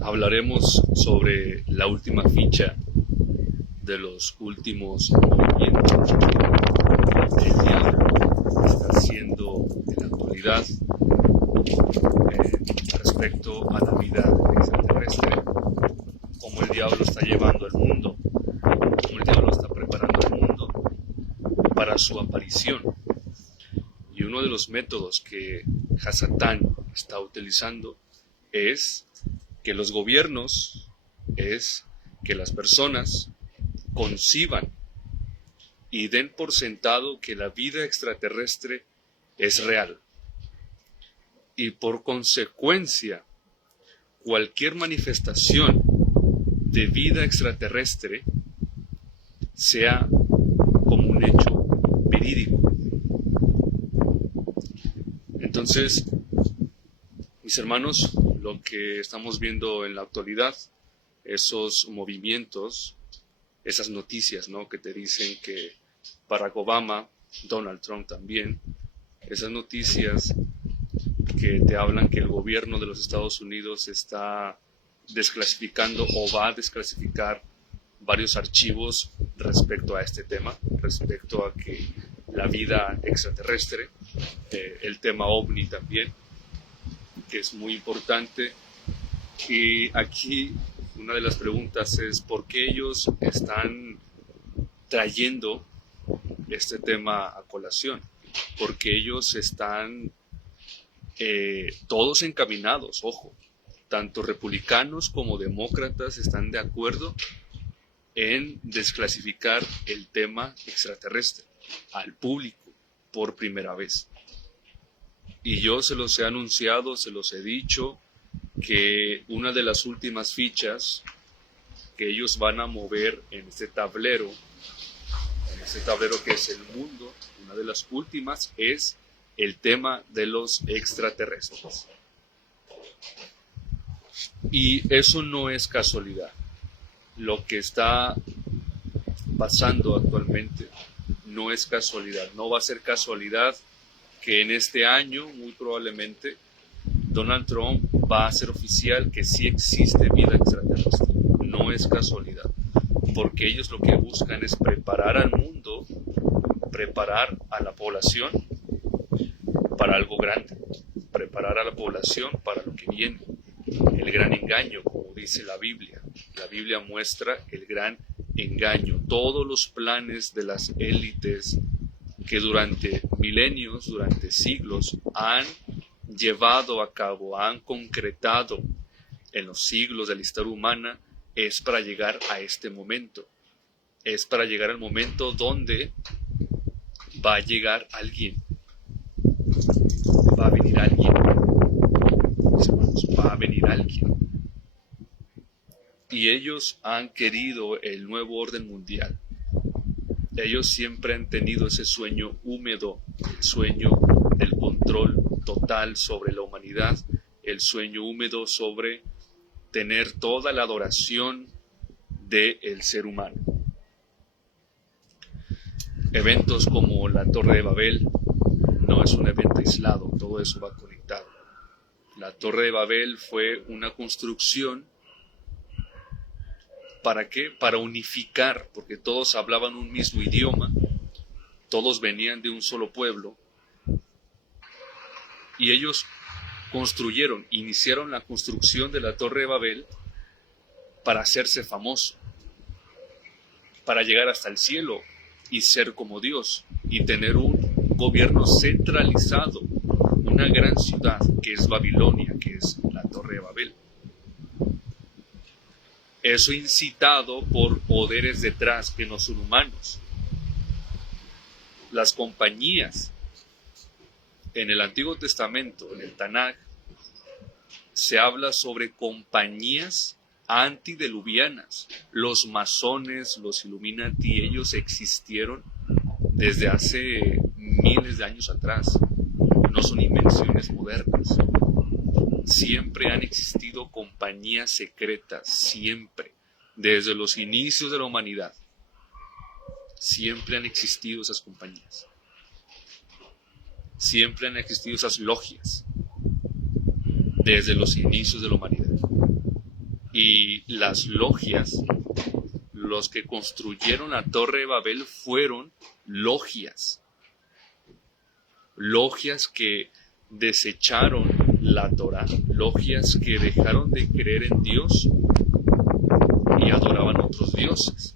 Hablaremos sobre la última ficha de los últimos movimientos que el diablo está haciendo en la actualidad respecto a la vida extraterrestre, cómo el diablo está llevando al mundo, cómo el diablo está preparando al mundo para su aparición. Y uno de los métodos que Hasatán está utilizando es que los gobiernos, es que las personas conciban y den por sentado que la vida extraterrestre es real. Y por consecuencia, cualquier manifestación de vida extraterrestre sea como un hecho verídico. Entonces, mis hermanos, lo que estamos viendo en la actualidad, esos movimientos, esas noticias, ¿no?, que te dicen que Barack Obama, Donald Trump también, esas noticias que te hablan que el gobierno de los Estados Unidos está desclasificando o va a desclasificar varios archivos respecto a este tema, respecto a que la vida extraterrestre, el tema OVNI también, que es muy importante. Y aquí una de las preguntas es ¿por qué ellos están trayendo este tema a colación? Porque ellos están todos encaminados, ojo, tanto republicanos como demócratas están de acuerdo en desclasificar el tema extraterrestre al público por primera vez. Y yo se los he anunciado, se los he dicho, que una de las últimas fichas que ellos van a mover en este tablero que es el mundo, una de las últimas es el tema de los extraterrestres. Y eso no es casualidad. Lo que está pasando actualmente no es casualidad. No va a ser casualidad que en este año, muy probablemente, Donald Trump va a hacer oficial que sí existe vida extraterrestre. No es casualidad, porque ellos lo que buscan es preparar al mundo, preparar a la población para algo grande, preparar a la población para lo que viene, el gran engaño, como dice la Biblia. La Biblia muestra el gran engaño, todos los planes de las élites que durante milenios, durante siglos, han llevado a cabo, han concretado en los siglos de la historia humana, es para llegar a este momento. Es para llegar al momento donde va a llegar alguien. Va a venir alguien. Va a venir alguien. Y ellos han querido el nuevo orden mundial. Ellos siempre han tenido ese sueño húmedo, el sueño del control total sobre la humanidad, el sueño húmedo sobre tener toda la adoración del ser humano. Eventos como la Torre de Babel no es un evento aislado, todo eso va conectado. La Torre de Babel fue una construcción, ¿para qué? Para unificar, porque todos hablaban un mismo idioma, todos venían de un solo pueblo, y ellos iniciaron la construcción de la Torre de Babel para hacerse famoso, para llegar hasta el cielo y ser como Dios, y tener un gobierno centralizado, una gran ciudad que es Babilonia, que es la Torre de Babel. Eso incitado por poderes detrás que no son humanos. Las compañías en el Antiguo Testamento, en el Tanaj, se habla sobre compañías antidiluvianas. Los masones, los Illuminati, ellos existieron desde hace miles de años atrás. No son invenciones modernas. Siempre han existido compañías secretas, siempre, desde los inicios de la humanidad. Siempre han existido esas compañías. Siempre han existido esas logias, desde los inicios de la humanidad. Y las logias, los que construyeron la Torre de Babel fueron logias. Logias que desecharon la Torah, logias que dejaron de creer en Dios y adoraban a otros dioses.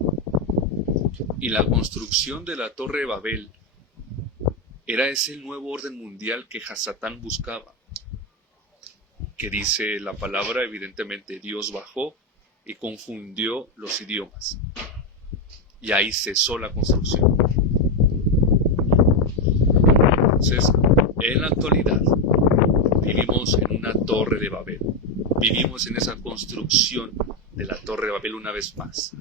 Y la construcción de la Torre de Babel era ese nuevo orden mundial que Hasatán buscaba. Que dice la palabra, evidentemente Dios bajó y confundió los idiomas. Y ahí cesó la construcción. Entonces, en la actualidad, vivimos en una Torre de Babel. Vivimos en esa construcción de la Torre de Babel una vez más.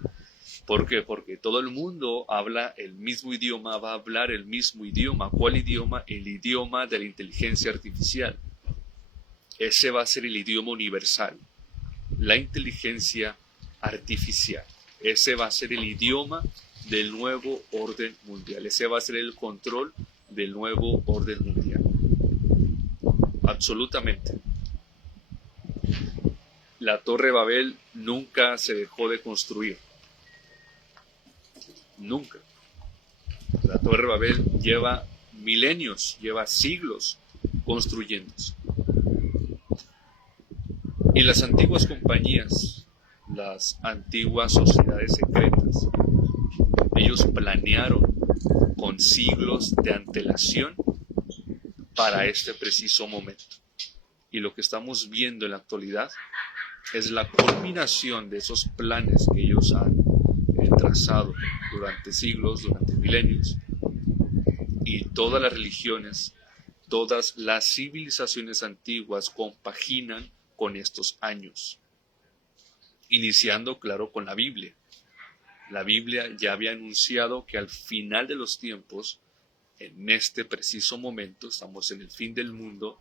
¿Por qué? Porque todo el mundo habla el mismo idioma, va a hablar el mismo idioma. ¿Cuál idioma? El idioma de la inteligencia artificial. Ese va a ser el idioma universal. La inteligencia artificial. Ese va a ser el idioma del nuevo orden mundial. Ese va a ser el control del nuevo orden mundial. Absolutamente. La Torre de Babel nunca se dejó de construir. Nunca. La Torre de Babel lleva milenios, lleva siglos construyéndose. Y las antiguas compañías, las antiguas sociedades secretas, ellos planearon con siglos de antelación para este preciso momento. Y lo que estamos viendo en la actualidad es la culminación de esos planes que ellos han trazado durante siglos, durante milenios. Y todas las religiones, todas las civilizaciones antiguas compaginan con estos años. Iniciando, claro, con la Biblia. La Biblia ya había anunciado que al final de los tiempos, en este preciso momento, estamos en el fin del mundo,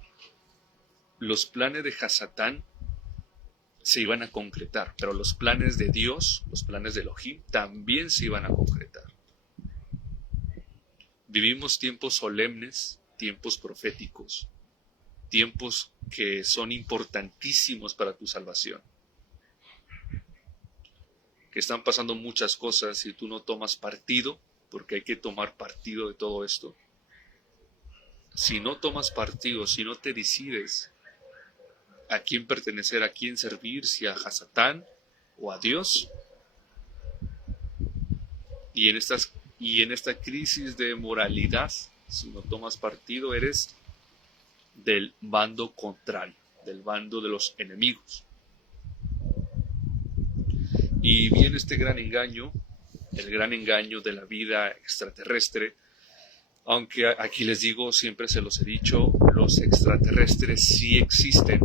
los planes de Hasatán se iban a concretar, pero los planes de Dios, los planes de Elohim, también se iban a concretar. Vivimos tiempos solemnes, tiempos proféticos, tiempos que son importantísimos para tu salvación. Que están pasando muchas cosas y tú no tomas partido, porque hay que tomar partido de todo esto. Si no tomas partido, si no te decides a quién pertenecer, a quién servir, si a Hasatán o a Dios, y en esta crisis de moralidad, si no tomas partido, eres del bando contrario, del bando de los enemigos. Y viene este gran engaño, el gran engaño de la vida extraterrestre, aunque aquí les digo, siempre se los he dicho, los extraterrestres sí existen,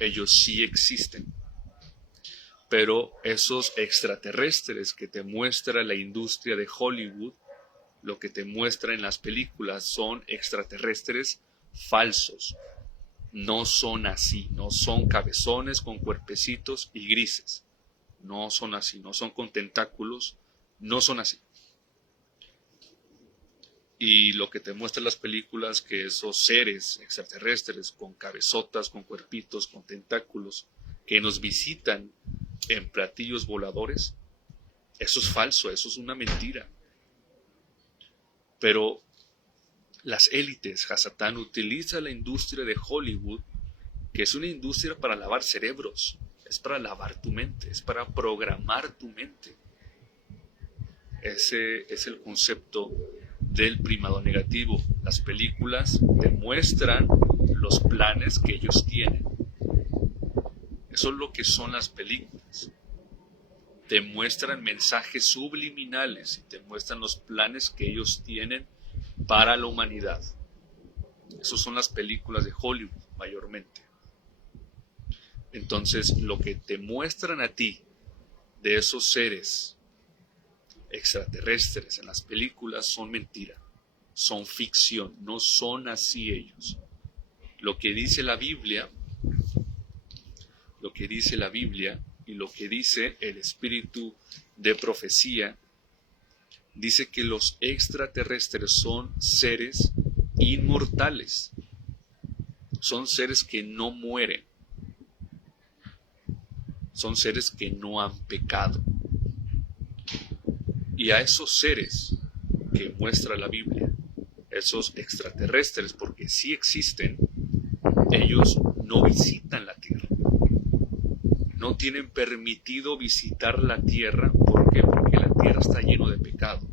ellos sí existen, pero esos extraterrestres que te muestra la industria de Hollywood, lo que te muestra en las películas son extraterrestres falsos, no son así, no son cabezones con cuerpecitos y grises. No son así, no son con tentáculos, no son así. Y lo que te muestran las películas, que esos seres extraterrestres con cabezotas, con cuerpitos, con tentáculos, que nos visitan en platillos voladores, eso es falso, eso es una mentira. Pero las élites, Hasatán utiliza la industria de Hollywood, que es una industria para lavar cerebros. Es para lavar tu mente, es para programar tu mente. Ese es el concepto del primado negativo. Las películas te muestran los planes que ellos tienen. Eso es lo que son las películas. Te muestran mensajes subliminales y te muestran los planes que ellos tienen para la humanidad. Esas son las películas de Hollywood, mayormente. Entonces, lo que te muestran a ti de esos seres extraterrestres en las películas son mentira, son ficción, no son así ellos. Lo que dice la Biblia y lo que dice el espíritu de profecía, dice que los extraterrestres son seres inmortales, son seres que no mueren. son seres que no han pecado. Y a esos seres que muestra la Biblia, esos extraterrestres, porque sí existen, ellos no visitan la Tierra. No tienen permitido visitar la Tierra. ¿Por qué? Porque la Tierra está lleno de pecado.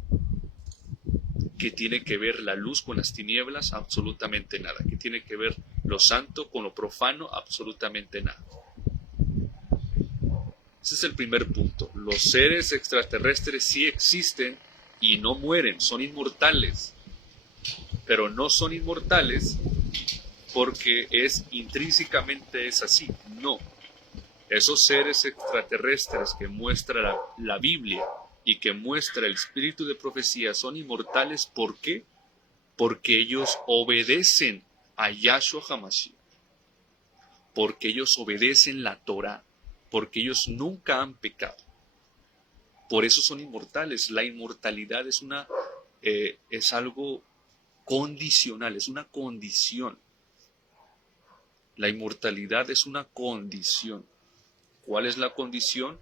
¿Qué tiene que ver la luz con las tinieblas? Absolutamente nada. ¿Qué tiene que ver lo santo con lo profano? Absolutamente nada. Ese es el primer punto. Los seres extraterrestres sí existen y no mueren, son inmortales. Pero no son inmortales porque intrínsecamente es así. No. Esos seres extraterrestres que muestra la Biblia y que muestra el espíritu de profecía son inmortales. ¿Por qué? Porque ellos obedecen a Yahshua HaMashiach, porque ellos obedecen la Torah, porque ellos nunca han pecado. Por eso son inmortales. La inmortalidad es algo condicional, es una condición. La inmortalidad es una condición. ¿Cuál es la condición?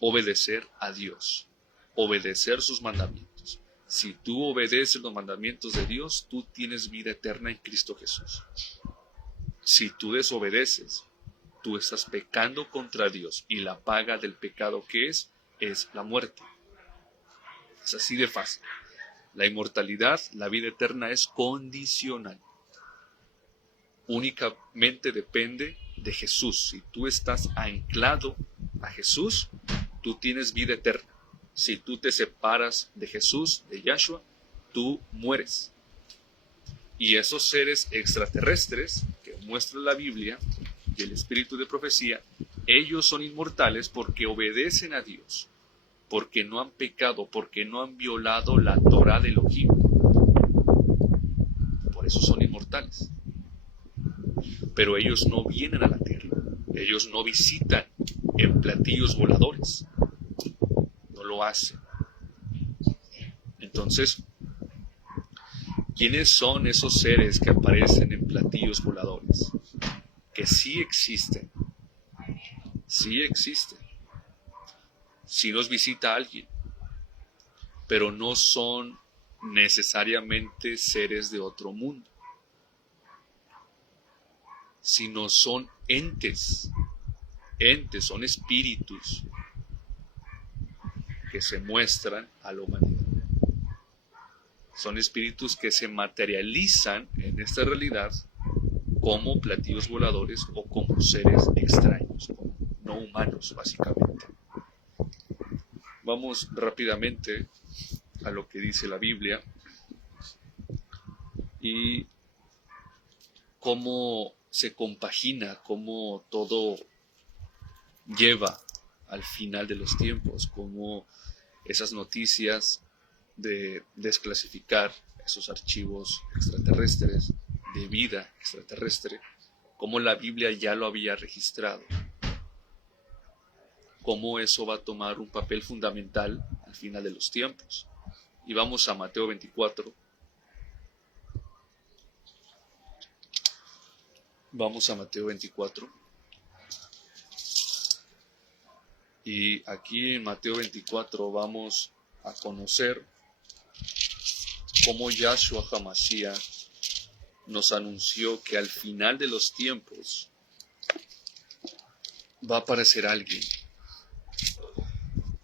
Obedecer a Dios, obedecer sus mandamientos. Si tú obedeces los mandamientos de Dios, tú tienes vida eterna en Cristo Jesús. Si tú desobedeces, tú estás pecando contra Dios y la paga del pecado que es la muerte. Es así de fácil. La inmortalidad, la vida eterna es condicional. Únicamente depende de Jesús. Si tú estás anclado a Jesús, tú tienes vida eterna. Si tú te separas de Jesús, de Yahshua, tú mueres. Y esos seres extraterrestres que muestra la Biblia y el espíritu de profecía, ellos son inmortales porque obedecen a Dios, porque no han pecado, porque no han violado la Torah de Elohim. Por eso son inmortales. Pero ellos no vienen a la tierra, ellos no visitan en platillos voladores, no lo hacen. Entonces, ¿quiénes son esos seres que aparecen en platillos voladores? Que sí existen, sí existen. Sí nos visita alguien, pero no son necesariamente seres de otro mundo, sino son entes, son espíritus que se muestran a la humanidad. Son espíritus que se materializan en esta realidad como platillos voladores o como seres extraños, como no humanos básicamente. Vamos rápidamente a lo que dice la Biblia y cómo se compagina, cómo todo lleva al final de los tiempos, cómo esas noticias de desclasificar esos archivos extraterrestres, de vida extraterrestre, cómo la Biblia ya lo había registrado, cómo eso va a tomar un papel fundamental al final de los tiempos. Y vamos a Mateo 24. Vamos a Mateo 24. Y aquí en Mateo 24 vamos a conocer cómo Yahshua HaMashiach nos anunció que al final de los tiempos va a aparecer alguien.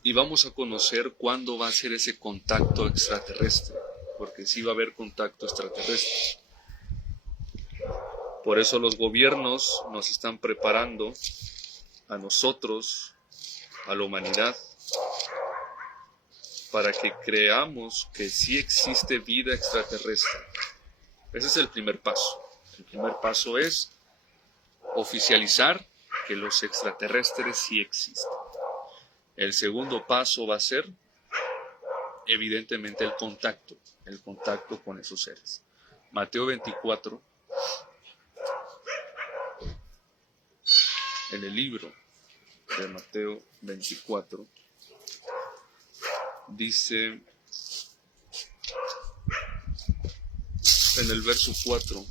Y vamos a conocer cuándo va a ser ese contacto extraterrestre, porque sí va a haber contacto extraterrestre. Por eso los gobiernos nos están preparando a nosotros, a la humanidad, para que creamos que sí existe vida extraterrestre. Ese es el primer paso. El primer paso es oficializar que los extraterrestres sí existen. El segundo paso va a ser, evidentemente, el contacto con esos seres. Mateo 24, en el libro de Mateo 24, dice en el verso 4,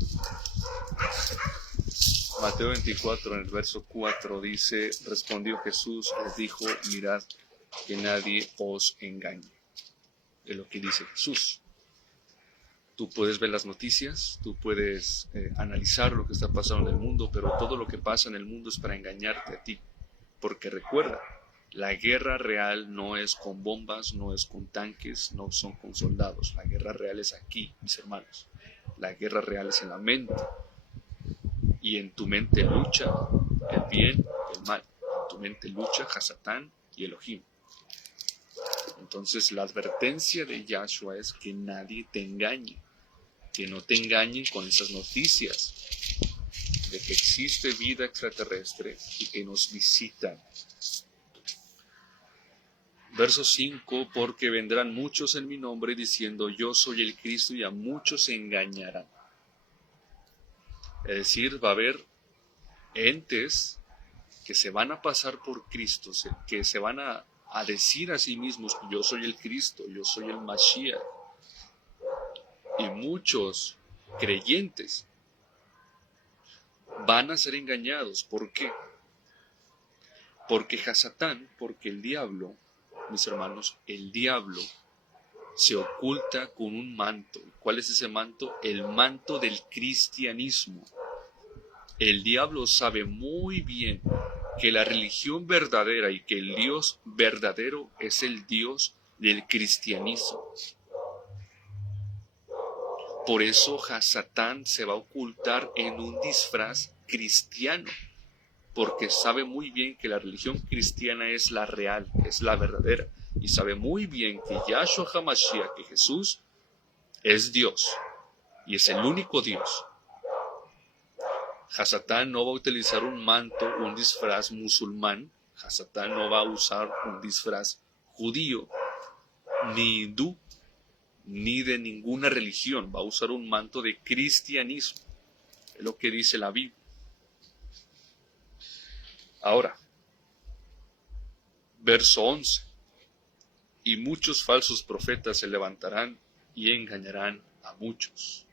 Mateo 24, en el verso 4, dice, respondió Jesús, les dijo, mirad que nadie os engañe. Es lo que dice Jesús. Tú puedes ver las noticias, tú puedes analizar lo que está pasando en el mundo, pero todo lo que pasa en el mundo es para engañarte a ti. Porque recuerda, la guerra real no es con bombas, no es con tanques, no son con soldados. La guerra real es aquí, mis hermanos. La guerra real es en la mente. Y en tu mente lucha el bien y el mal. En tu mente lucha Hasatán y Elohim. Entonces la advertencia de Yahshua es que nadie te engañe. Que no te engañen con esas noticias de que existe vida extraterrestre y que nos visitan. Verso 5, porque vendrán muchos en mi nombre diciendo yo soy el Cristo y a muchos se engañarán. Es decir, va a haber entes que se van a pasar por Cristo, que se van a decir a sí mismos yo soy el Cristo, yo soy el Mashiach. Y muchos creyentes van a ser engañados. ¿Por qué? Porque Hasatán, porque el diablo, mis hermanos, el diablo se oculta con un manto. ¿Cuál es ese manto? El manto del cristianismo. El diablo sabe muy bien que la religión verdadera y que el Dios verdadero es el Dios del cristianismo. Por eso Hasatán se va a ocultar en un disfraz cristiano, porque sabe muy bien que la religión cristiana es la real, es la verdadera, y sabe muy bien que Yahshua HaMashiach, que Jesús, es Dios, y es el único Dios. Hasatán no va a utilizar un manto, un disfraz musulmán, Hasatán no va a usar un disfraz judío, ni hindú, ni de ninguna religión, va a usar un manto de cristianismo, es lo que dice la Biblia. Ahora, verso 11, y muchos falsos profetas se levantarán y engañarán a muchos.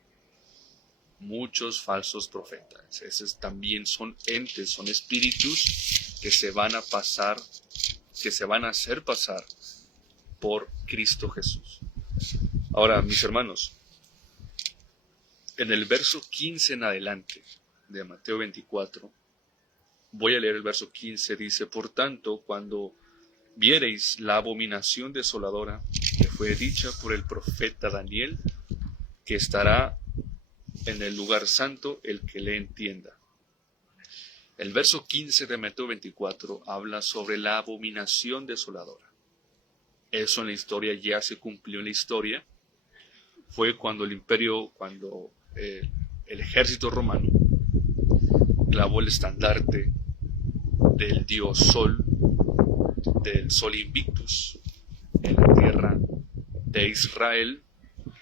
Muchos falsos profetas, esos también son entes, son espíritus que se van a pasar, que se van a hacer pasar por Cristo Jesús. Ahora, mis hermanos, en el verso 15 en adelante de Mateo 24, voy a leer el verso 15, dice, por tanto, cuando viereis la abominación desoladora que fue dicha por el profeta Daniel, que estará en el lugar santo, el que le entienda. El verso 15 de Mateo 24 habla sobre la abominación desoladora. Eso en la historia ya se cumplió en la historia. Fue cuando el ejército romano clavó el estandarte del dios Sol, del Sol Invictus, en la tierra de Israel.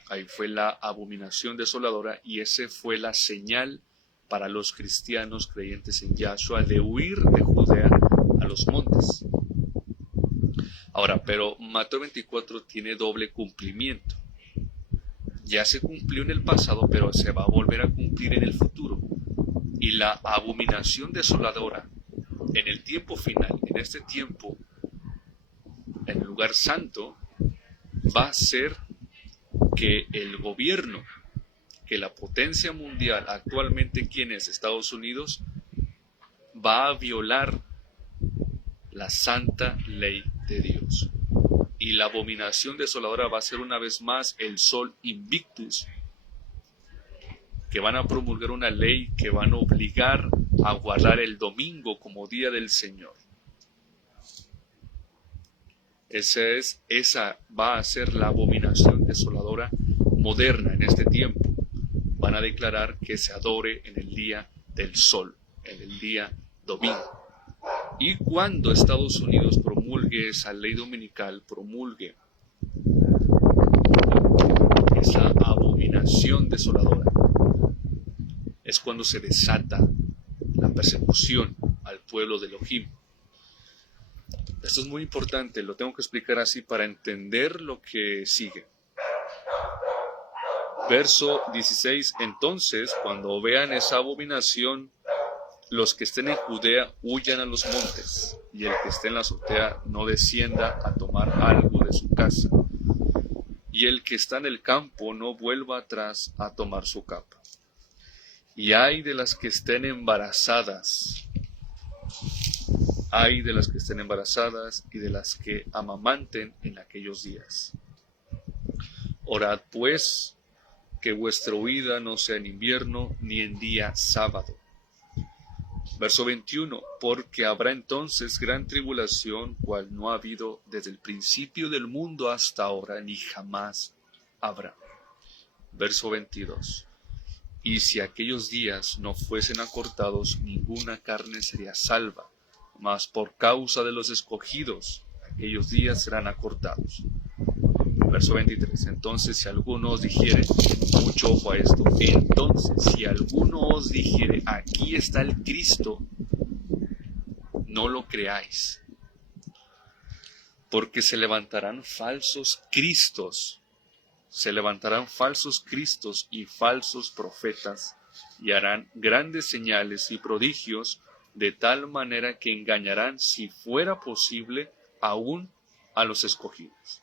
Ahí fue la abominación desoladora y esa fue la señal para los cristianos creyentes en Yahshua de huir de Judea a los montes. Ahora, pero Mateo 24 tiene doble cumplimiento. Ya se cumplió en el pasado, pero se va a volver a cumplir en el futuro. Y la abominación desoladora en el tiempo final, en este tiempo, en el lugar santo, va a ser que el gobierno, que la potencia mundial actualmente, ¿quién es? Estados Unidos, va a violar la santa ley de Dios. Y la abominación desoladora va a ser una vez más el Sol Invictus, que van a promulgar una ley que van a obligar a guardar el domingo como día del Señor. Esa va a ser la abominación desoladora moderna en este tiempo. Van a declarar que se adore en el día del sol, en el día domingo. Y cuando Estados Unidos promulgue esa ley dominical, promulgue esa abominación desoladora, es cuando se desata la persecución al pueblo de Elohim. Esto es muy importante, lo tengo que explicar así para entender lo que sigue. Verso 16, entonces, cuando vean esa abominación los que estén en Judea huyan a los montes, y el que esté en la azotea no descienda a tomar algo de su casa, y el que está en el campo no vuelva atrás a tomar su capa. Y ay de las que estén embarazadas, ay de las que estén embarazadas y de las que amamanten en aquellos días. Orad pues, que vuestra huida no sea en invierno ni en día sábado. Verso 21, porque habrá entonces gran tribulación, cual no ha habido desde el principio del mundo hasta ahora, ni jamás habrá. Verso 22, y si aquellos días no fuesen acortados, ninguna carne sería salva, mas por causa de los escogidos, aquellos días serán acortados. Verso 23, entonces si alguno os dijere, mucho ojo a esto, entonces si alguno os dijere, aquí está el Cristo, no lo creáis, porque se levantarán falsos cristos y falsos profetas, y harán grandes señales y prodigios, de tal manera que engañarán, si fuera posible, aún a los escogidos.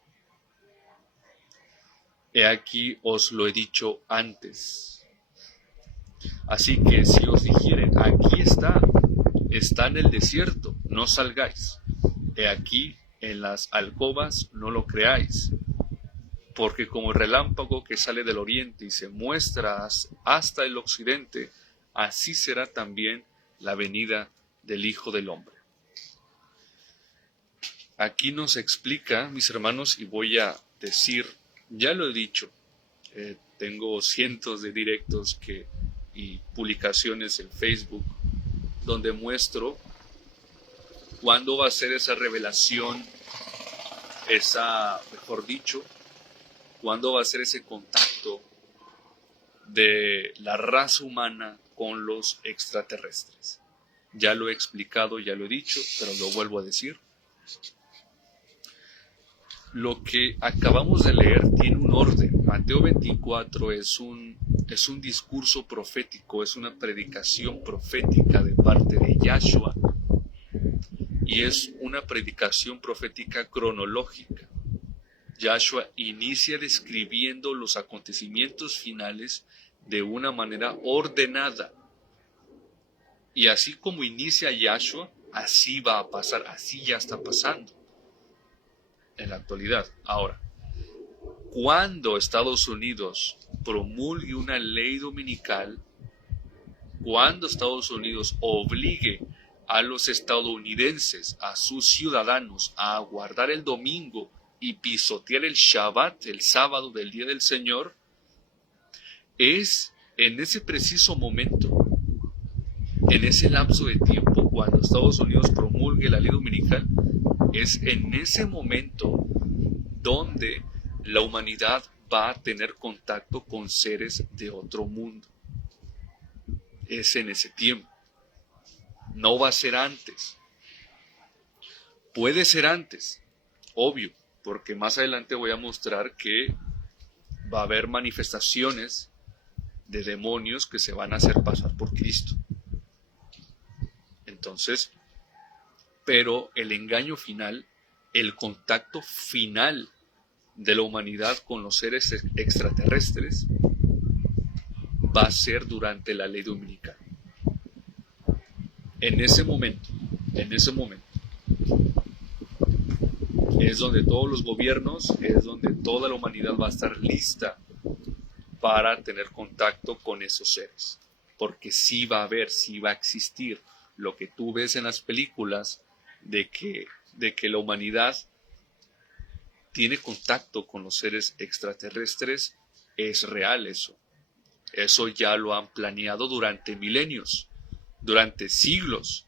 He aquí os lo he dicho antes. Así que si os dijeren, aquí está en el desierto, no salgáis. He aquí en las alcobas, no lo creáis. Porque como el relámpago que sale del oriente y se muestra hasta el occidente, así será también la venida del Hijo del Hombre. Aquí nos explica, mis hermanos, y voy a decir, ya lo he dicho, tengo cientos de directos y publicaciones en Facebook donde muestro cuándo va a ser esa revelación, mejor dicho, cuándo va a ser ese contacto de la raza humana con los extraterrestres. Ya lo he explicado, ya lo he dicho, pero lo vuelvo a decir. Lo que acabamos de leer tiene un orden. Mateo 24 es un discurso profético, es una predicación profética de parte de Yahshua, y es una predicación profética cronológica. Yahshua inicia describiendo los acontecimientos finales de una manera ordenada. Y así como inicia Yahshua, así va a pasar, así ya está pasando en la actualidad. Ahora, cuando Estados Unidos promulgue una ley dominical, cuando Estados Unidos obligue a los estadounidenses, a sus ciudadanos, a guardar el domingo y pisotear el Shabbat, el sábado del día del Señor, es en ese preciso momento, en ese lapso de tiempo, cuando Estados Unidos promulgue la ley dominical, es en ese momento donde la humanidad va a tener contacto con seres de otro mundo. Es en ese tiempo. No va a ser antes. Puede ser antes, obvio, porque más adelante voy a mostrar que va a haber manifestaciones de demonios que se van a hacer pasar por Cristo. Entonces, pero el engaño final, el contacto final de la humanidad con los seres extraterrestres va a ser durante la ley dominical. En ese momento, es donde todos los gobiernos, es donde toda la humanidad va a estar lista para tener contacto con esos seres. Porque sí va a haber, sí va a existir lo que tú ves en las películas de que la humanidad tiene contacto con los seres extraterrestres. Es real eso. Eso ya lo han planeado durante milenios, durante siglos,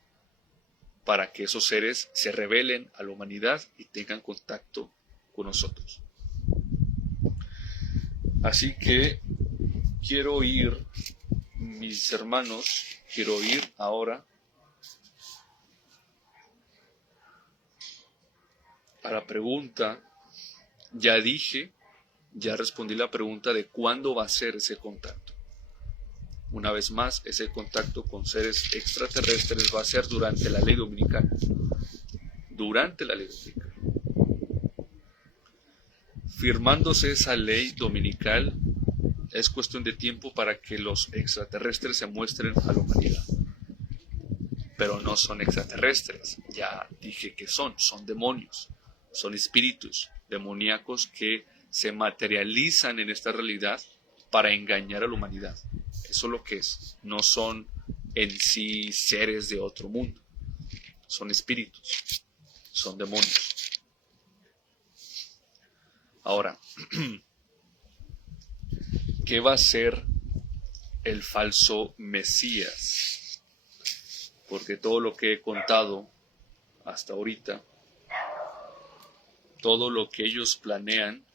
para que esos seres se rebelen a la humanidad y tengan contacto con nosotros. Así que quiero ir, mis hermanos, quiero ir ahora a la pregunta. Ya respondí la pregunta de cuándo va a ser ese contacto. una vez más, ese contacto con seres extraterrestres va a ser durante la ley dominical. Durante la ley dominical. Firmándose esa ley dominical, es cuestión de tiempo para que los extraterrestres se muestren a la humanidad. Pero no son extraterrestres, ya dije que son demonios, son espíritus demoníacos que se materializan en esta realidad para engañar a la humanidad. Eso es lo que es, no son en sí seres de otro mundo, son espíritus, son demonios. Ahora, ¿qué va a ser el falso Mesías? Porque todo lo que he contado hasta ahorita, todo lo que ellos planean,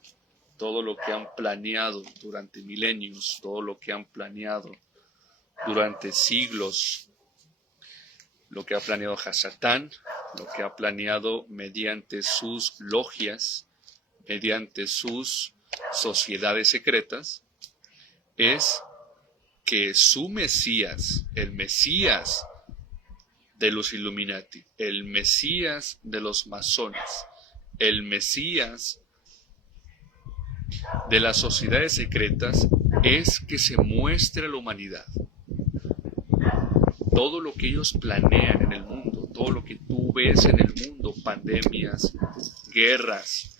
todo lo que han planeado durante milenios, todo lo que han planeado durante siglos, lo que ha planeado Hasatán, lo que ha planeado mediante sus logias, mediante sus sociedades secretas, es que su Mesías, el Mesías de los Illuminati, el Mesías de los masones, el Mesías de las sociedades secretas, es que se muestre a la humanidad. Todo lo que ellos planean en el mundo, todo lo que tú ves en el mundo, pandemias, guerras,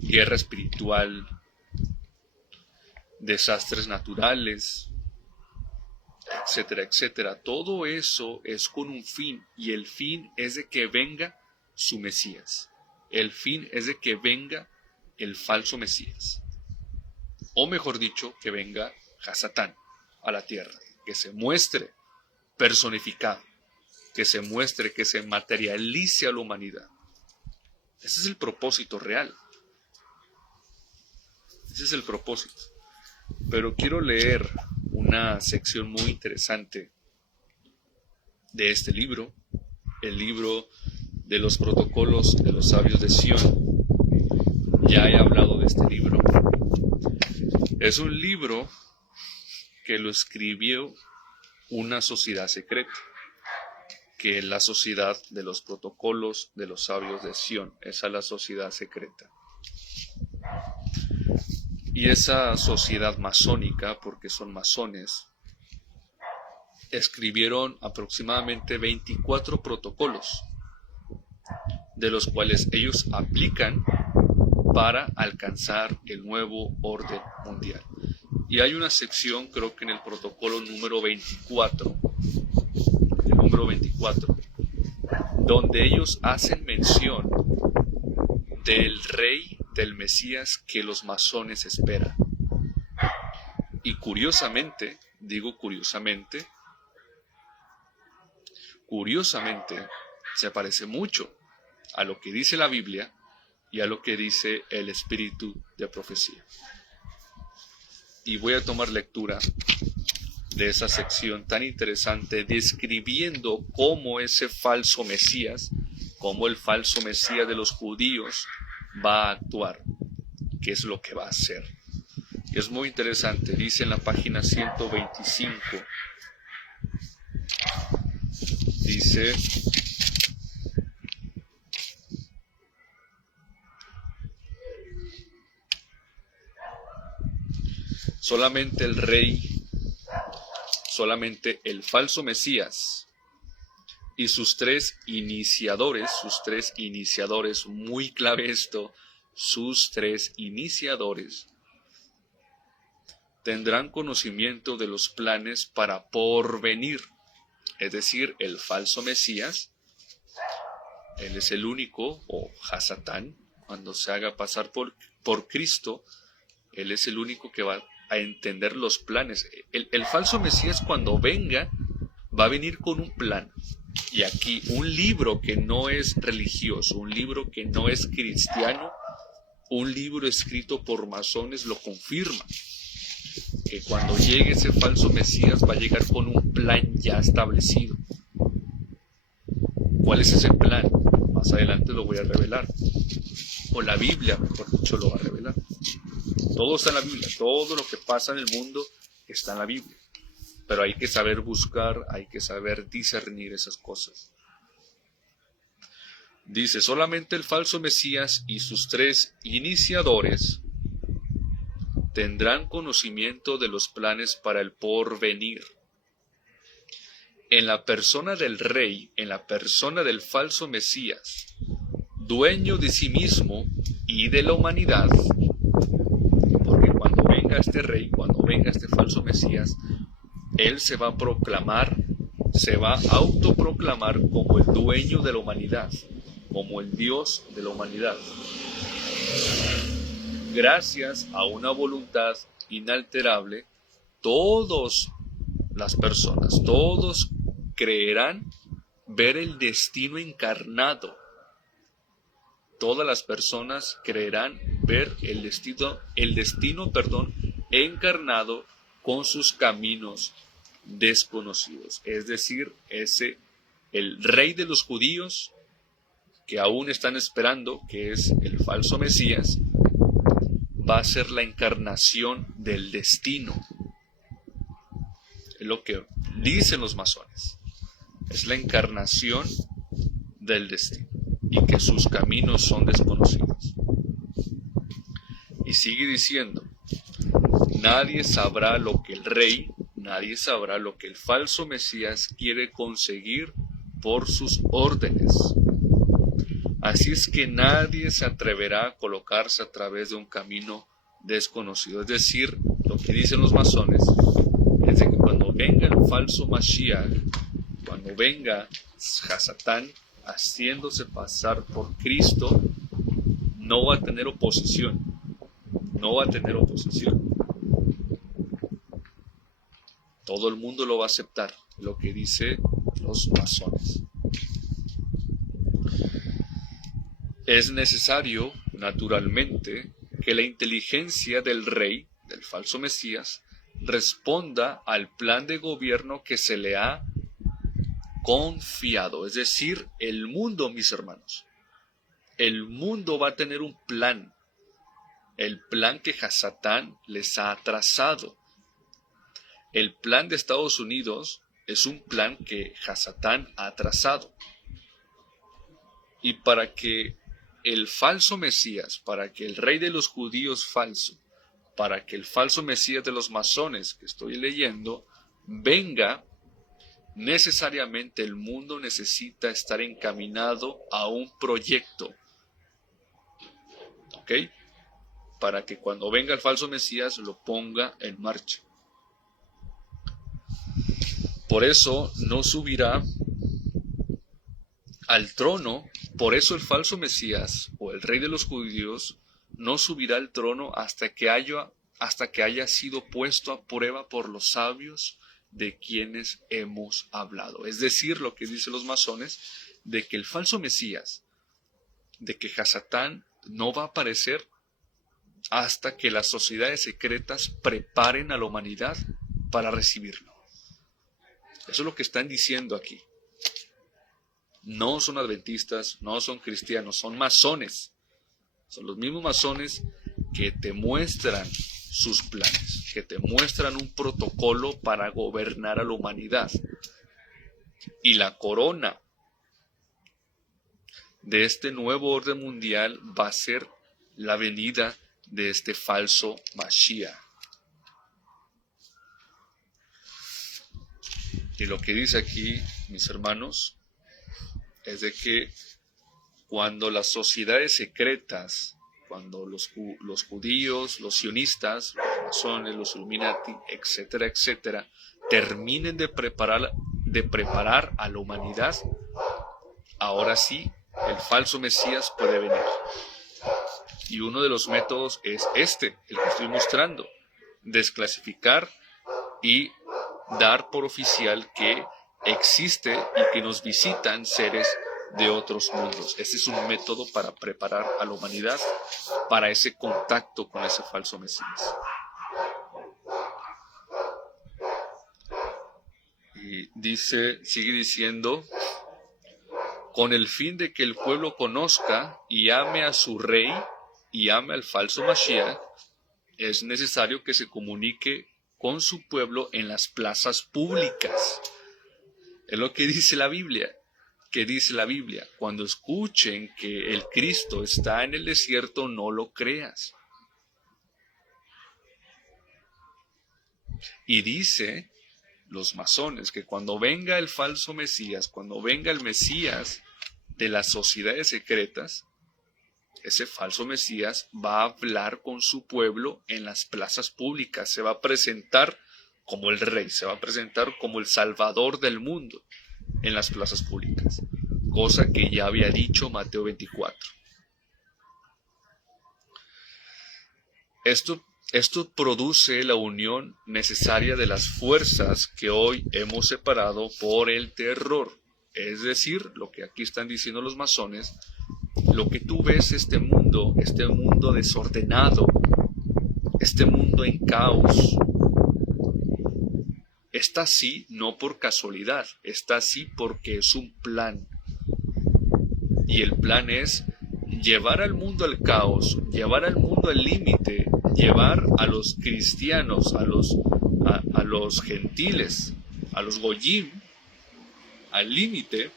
guerra espiritual, desastres naturales, etcétera, etcétera. Todo eso es con un fin, y el fin es de que venga su Mesías. El fin es de que venga el falso Mesías. O mejor dicho, que venga Hasatán a la tierra, que se muestre personificado, que se muestre, que se materialice a la humanidad. Ese es el propósito real. Ese es el propósito. Pero quiero leer una sección muy interesante de este libro, el libro de los protocolos de los sabios de Sion. Ya he hablado de este libro. Es un libro que lo escribió una sociedad secreta, que es la sociedad de los protocolos de los sabios de Sion. Esa es la sociedad secreta. Y esa sociedad masónica, porque son masones, escribieron aproximadamente 24 protocolos, de los cuales ellos aplican para alcanzar el nuevo orden mundial. Y hay una sección, creo que en el protocolo número 24, donde ellos hacen mención del rey, del Mesías que los masones esperan. Y curiosamente, digo curiosamente, se parece mucho a lo que dice la Biblia y a lo que dice el espíritu de profecía. Y voy a tomar lectura de esa sección tan interesante, describiendo cómo ese falso Mesías, cómo el falso Mesías de los judíos va a actuar, qué es lo que va a hacer. Y es muy interesante, dice en la página 125, dice: solamente el rey, solamente el falso Mesías y sus tres iniciadores, muy clave esto, sus tres iniciadores, tendrán conocimiento de los planes para porvenir. Es decir, el falso Mesías, él es el único, o Hasatán, cuando se haga pasar por Cristo, él es el único que va a entender los planes. El falso Mesías, cuando venga, va a venir con un plan. Y aquí un libro que no es religioso, un libro que no es cristiano, un libro escrito por masones lo confirma. Que cuando llegue ese falso Mesías va a llegar con un plan ya establecido. ¿Cuál es ese plan? Más adelante lo voy a revelar. O la Biblia, mejor dicho, lo va a revelar. Todo está en la Biblia. Todo lo que pasa en el mundo está en la Biblia. Pero hay que saber buscar, hay que saber discernir esas cosas. Dice, solamente el falso Mesías y sus 3 iniciadores tendrán conocimiento de los planes para el porvenir. En la persona del rey, en la persona del falso Mesías, dueño de sí mismo y de la humanidad, porque cuando venga este rey, cuando venga este falso Mesías, él se va a proclamar, se va a autoproclamar como el dueño de la humanidad, como el Dios de la humanidad. Gracias a una voluntad inalterable, todas las personas, todos creerán ver el destino encarnado. Todas las personas creerán ver el destino, encarnado con sus caminos desconocidos. Es decir, el rey de los judíos, que aún están esperando, que es el falso Mesías, va a ser la encarnación del destino. Es lo que dicen los masones. Es la encarnación del destino y que sus caminos son desconocidos. Y sigue diciendo, nadie sabrá lo que el rey, nadie sabrá lo que el falso Mesías quiere conseguir por sus órdenes. Así es que nadie se atreverá a colocarse a través de un camino desconocido. Es decir, lo que dicen los masones es de que cuando venga el falso Mashiach, cuando venga Hasatán haciéndose pasar por Cristo, no va a tener oposición. No va a tener oposición. Todo el mundo lo va a aceptar, lo que dicen los masones. Es necesario, naturalmente, que la inteligencia del rey, del falso Mesías, responda al plan de gobierno que se le ha confiado. Es decir, el mundo, mis hermanos, el mundo va a tener un plan, el plan que Hasatán les ha trazado. El plan de Estados Unidos es un plan que Hasatán ha trazado. Y para que el falso Mesías, para que el rey de los judíos falso, para que el falso Mesías de los masones que estoy leyendo venga, necesariamente el mundo necesita estar encaminado a un proyecto. ¿Ok? Para que cuando venga el falso Mesías lo ponga en marcha. Por eso no subirá al trono, por eso el falso Mesías o el rey de los judíos no subirá al trono hasta que haya sido puesto a prueba por los sabios de quienes hemos hablado. Es decir, lo que dicen los masones, de que el falso Mesías, de que Hasatán no va a aparecer hasta que las sociedades secretas preparen a la humanidad para recibirlo. Eso es lo que están diciendo aquí. No son adventistas, no son cristianos, son masones. Son los mismos masones que te muestran sus planes, que te muestran un protocolo para gobernar a la humanidad. Y la corona de este nuevo orden mundial va a ser la venida de este falso Mashiach. Y lo que dice aquí, mis hermanos, es de que cuando las sociedades secretas, cuando los judíos, los sionistas, los masones, los Illuminati, etcétera, etcétera, terminen de preparar a la humanidad, ahora sí, el falso Mesías puede venir. Y uno de los métodos es el que estoy mostrando, desclasificar y dar por oficial que existe y que nos visitan seres de otros mundos. Este es un método para preparar a la humanidad para ese contacto con ese falso Mesías. Y sigue diciendo, con el fin de que el pueblo conozca y ame a su rey y ame al falso Mashiach, es necesario que se comunique con su pueblo en las plazas públicas. Es lo que dice la Biblia. ¿Qué dice la Biblia? Cuando escuchen que el Cristo está en el desierto, no lo creas. Y dice los masones que cuando venga el falso Mesías, cuando venga el Mesías de las sociedades secretas, ese falso Mesías va a hablar con su pueblo en las plazas públicas, se va a presentar como el rey, se va a presentar como el salvador del mundo en las plazas públicas, cosa que ya había dicho Mateo 24. Esto produce la unión necesaria de las fuerzas que hoy hemos separado por el terror. Es decir, lo que aquí están diciendo los masones, lo que tú ves este mundo desordenado, este mundo en caos, está así no por casualidad, está así porque es un plan. Y el plan es llevar al mundo al caos, llevar al mundo al límite, llevar a los cristianos, a los gentiles, a los goyim, al límite.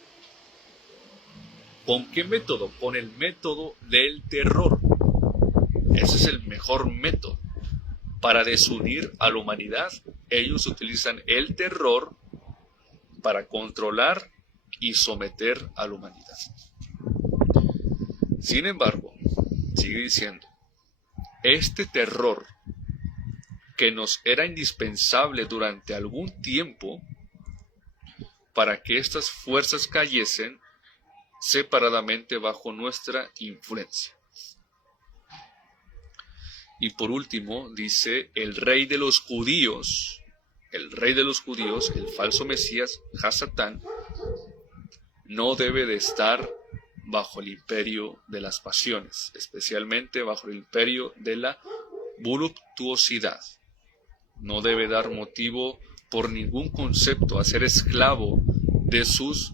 ¿Con qué método? Con el método del terror. Ese es el mejor método para desunir a la humanidad. Ellos utilizan el terror para controlar y someter a la humanidad. Sin embargo, sigue diciendo, este terror que nos era indispensable durante algún tiempo para que estas fuerzas cayesen separadamente bajo nuestra influencia. Y por último, dice, el rey de los judíos, el falso Mesías, Hasatán, no debe de estar bajo el imperio de las pasiones, especialmente bajo el imperio de la voluptuosidad. No debe dar motivo por ningún concepto a ser esclavo de sus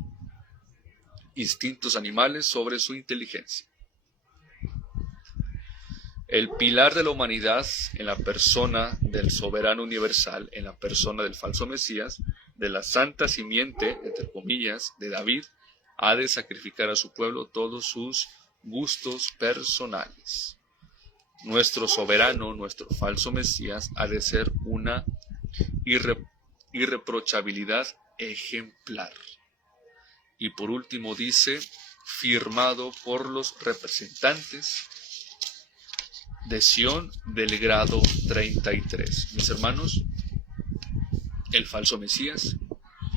instintos animales sobre su inteligencia. El pilar de la humanidad en la persona del soberano universal, en la persona del falso Mesías, de la santa simiente, entre comillas, de David, ha de sacrificar a su pueblo todos sus gustos personales. Nuestro soberano, nuestro falso Mesías, ha de ser una irreprochabilidad ejemplar. Y por último dice, firmado por los representantes de Sión del grado 33. Mis hermanos, el falso Mesías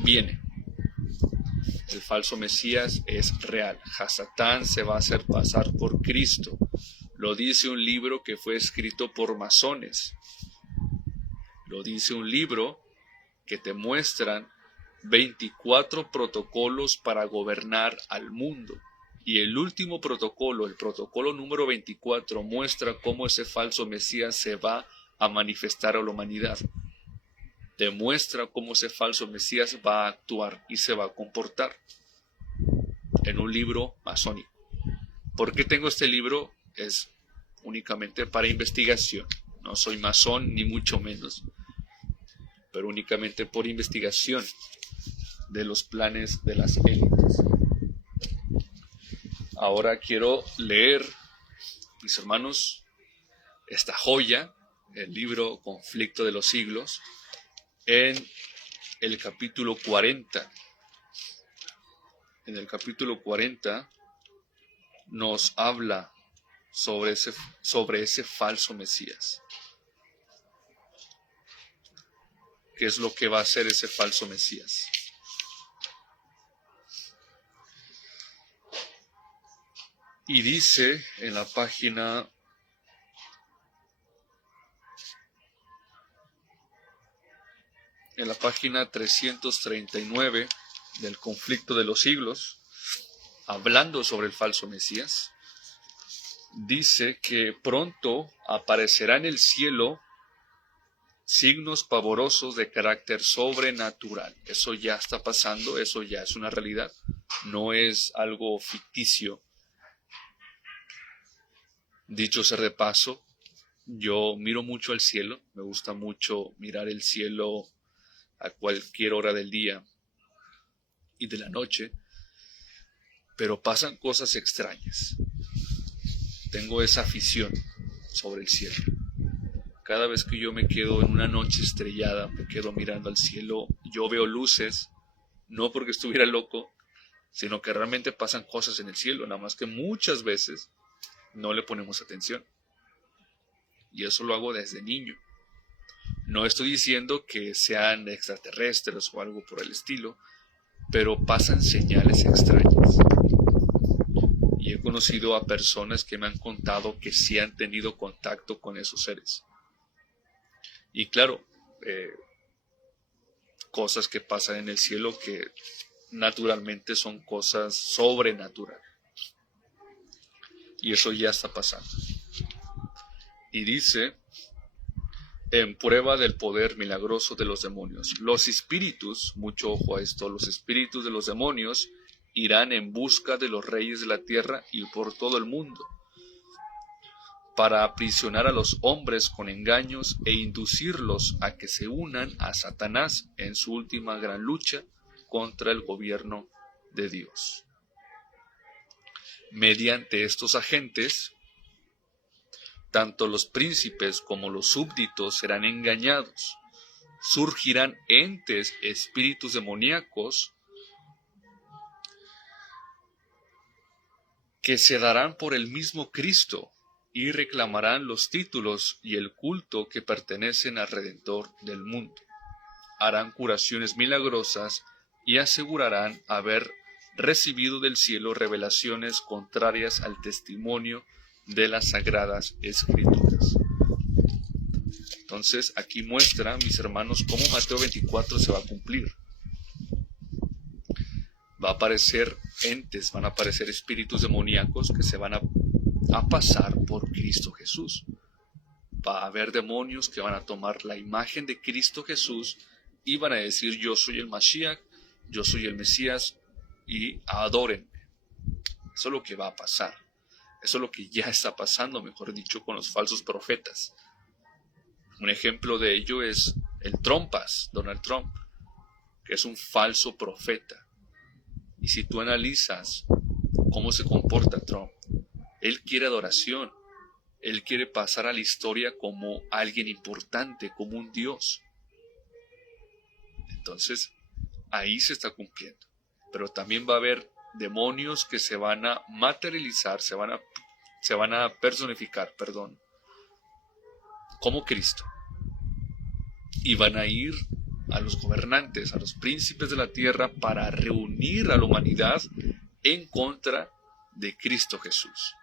viene. El falso Mesías es real. Hasatán se va a hacer pasar por Cristo. Lo dice un libro que fue escrito por masones. Lo dice un libro que te muestran 24 protocolos para gobernar al mundo. Y el último protocolo, el protocolo número 24, muestra cómo ese falso Mesías se va a manifestar a la humanidad. Demuestra cómo ese falso Mesías va a actuar y se va a comportar en un libro masónico. ¿Por qué tengo este libro? Es únicamente para investigación. No soy masón ni mucho menos, pero únicamente por investigación de los planes de las élites. Ahora quiero leer, mis hermanos, esta joya, el libro Conflicto de los Siglos, en el capítulo 40. En el capítulo 40 nos habla sobre ese falso Mesías. ¿Qué es lo que va a hacer ese falso Mesías? Y dice en la página 339 del Conflicto de los Siglos, hablando sobre el falso Mesías, dice que pronto aparecerá en el cielo signos pavorosos de carácter sobrenatural. Eso ya está pasando, eso ya es una realidad, no es algo ficticio. Dicho sea de paso, Yo miro mucho al cielo, me gusta mucho mirar el cielo a cualquier hora del día y de la noche, pero pasan cosas extrañas. Tengo esa afición sobre el cielo. Cada vez que yo me quedo en una noche estrellada, me quedo mirando al cielo, yo veo luces, no porque estuviera loco, sino que realmente pasan cosas en el cielo, nada más que muchas veces no le ponemos atención. Y eso lo hago desde niño. No estoy diciendo que sean extraterrestres o algo por el estilo, pero pasan señales extrañas. Y he conocido a personas que me han contado que sí han tenido contacto con esos seres. Y claro, cosas que pasan en el cielo que naturalmente son cosas sobrenaturales. Y eso ya está pasando. Y dice, en prueba del poder milagroso de los demonios. Los espíritus, mucho ojo a esto, los espíritus de los demonios irán en busca de los reyes de la tierra y por todo el mundo, para aprisionar a los hombres con engaños e inducirlos a que se unan a Satanás en su última gran lucha contra el gobierno de Dios. Mediante estos agentes, tanto los príncipes como los súbditos serán engañados. Surgirán entes, espíritus demoníacos, que se darán por el mismo Cristo y reclamarán los títulos y el culto que pertenecen al Redentor del mundo. Harán curaciones milagrosas y asegurarán haber recibido del cielo revelaciones contrarias al testimonio de las Sagradas Escrituras. Entonces aquí muestra, mis hermanos, cómo Mateo 24 se va a cumplir. Va a aparecer entes, van a aparecer espíritus demoníacos que se van a pasar por Cristo Jesús. Va a haber demonios que van a tomar la imagen de Cristo Jesús y van a decir: yo soy el Mashiach, yo soy el Mesías, y adórenme. Eso es lo que va a pasar. Eso es lo que ya está pasando, mejor dicho, con los falsos profetas. Un ejemplo de ello es el Trumpas, Donald Trump, que es un falso profeta. Y si tú analizas cómo se comporta Trump, él quiere adoración, él quiere pasar a la historia como alguien importante, como un Dios. Entonces, ahí se está cumpliendo. Pero también va a haber demonios que se van a materializar, se van a personificar, como Cristo. Y van a ir a los gobernantes, a los príncipes de la tierra, para reunir a la humanidad en contra de Cristo Jesús.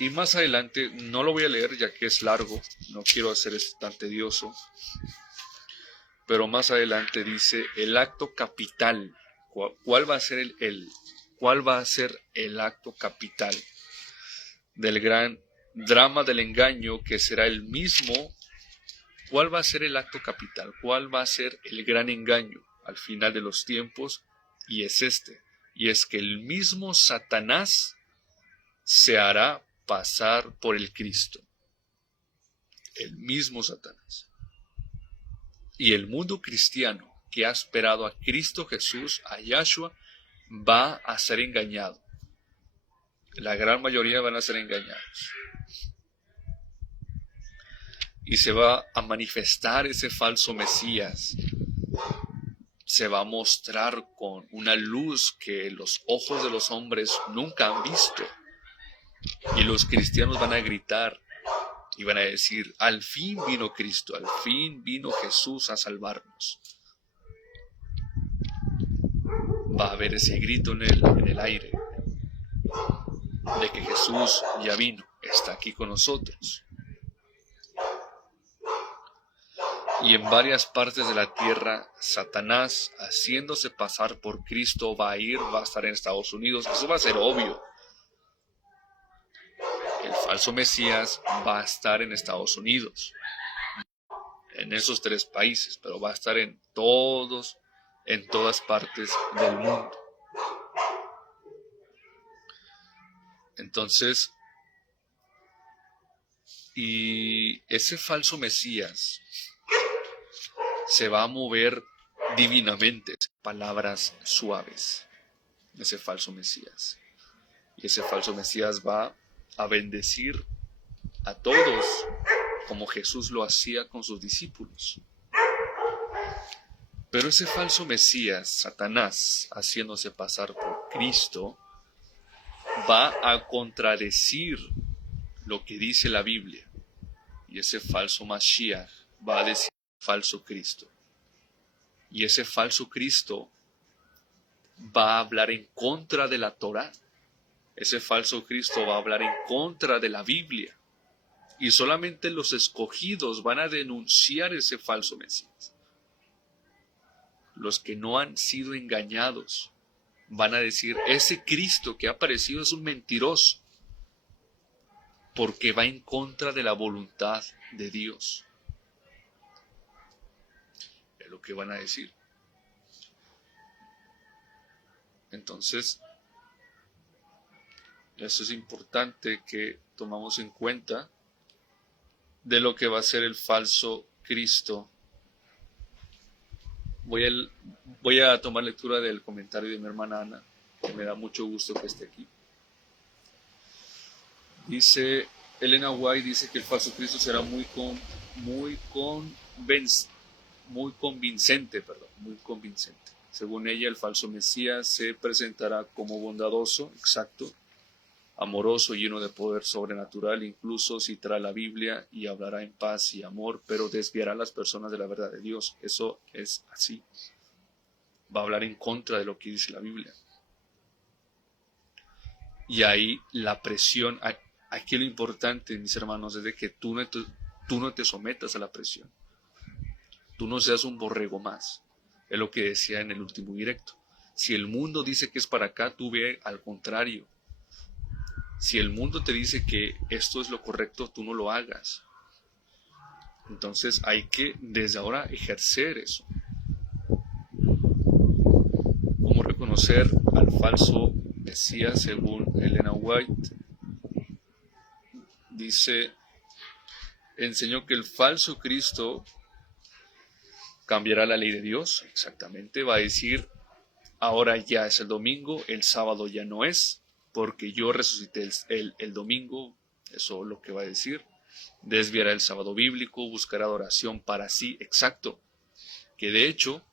Y más adelante, no lo voy a leer ya que es largo, no quiero hacer esto tan tedioso, pero más adelante dice el acto capital. ¿Cuál va a ser cuál va a ser el acto capital del gran drama del engaño, que será el mismo? ¿Cuál va a ser el acto capital? ¿Cuál va a ser el gran engaño al final de los tiempos? Y es y es que el mismo Satanás se hará pasar por el Cristo. El mismo Satanás. Y el mundo cristiano que ha esperado a Cristo Jesús, a Yahshua, va a ser engañado. La gran mayoría van a ser engañados. Y se va a manifestar ese falso Mesías. Se va a mostrar con una luz que los ojos de los hombres nunca han visto. Y los cristianos van a gritar y van a decir: al fin vino Cristo, al fin vino Jesús a salvarnos. Va a haber ese grito en el aire de que Jesús ya vino, está aquí con nosotros. Y en varias partes de la tierra, Satanás, haciéndose pasar por Cristo, va a estar en Estados Unidos. Eso va a ser obvio. El falso Mesías va a estar en Estados Unidos, en esos 3 países, pero va a estar en todas partes del mundo. Entonces, Y ese falso Mesías se va a mover divinamente, palabras suaves, ese falso Mesías. Y ese falso Mesías va a bendecir a todos como Jesús lo hacía con sus discípulos. Pero ese falso Mesías, Satanás, haciéndose pasar por Cristo, va a contradecir lo que dice la Biblia. Y ese falso Mashiach va a decir falso Cristo. Y ese falso Cristo va a hablar en contra de la Torá. Ese falso Cristo va a hablar en contra de la Biblia. Y solamente los escogidos van a denunciar ese falso Mesías. Los que no han sido engañados van a decir, ese Cristo que ha aparecido es un mentiroso, porque va en contra de la voluntad de Dios. Es lo que van a decir. Entonces, eso es importante que tomamos en cuenta de lo que va a ser el falso Cristo. Voy a tomar lectura del comentario de mi hermana Ana, que me da mucho gusto que esté aquí. Dice, Elena White dice que el falso Cristo será muy convincente. Según ella, el falso Mesías se presentará como bondadoso, exacto, amoroso, lleno de poder sobrenatural, incluso citará la Biblia y hablará en paz y amor, pero desviará a las personas de la verdad de Dios. Eso es así. Va a hablar en contra de lo que dice la Biblia. Y ahí la presión, aquí lo importante, mis hermanos, es de que tú no te sometas a la presión. Tú no seas un borrego más. Es lo que decía en el último directo. Si el mundo dice que es para acá, tú ve al contrario. Si el mundo te dice que esto es lo correcto, tú no lo hagas. Entonces hay que desde ahora ejercer eso. ¿Cómo reconocer al falso Mesías según Elena White? Dice, enseñó que el falso Cristo cambiará la ley de Dios. Exactamente, va a decir, ahora ya es el domingo, el sábado ya no es, porque yo resucité el domingo. Eso es lo que va a decir. Desviará el sábado bíblico, buscará adoración para sí, exacto. Que de hecho,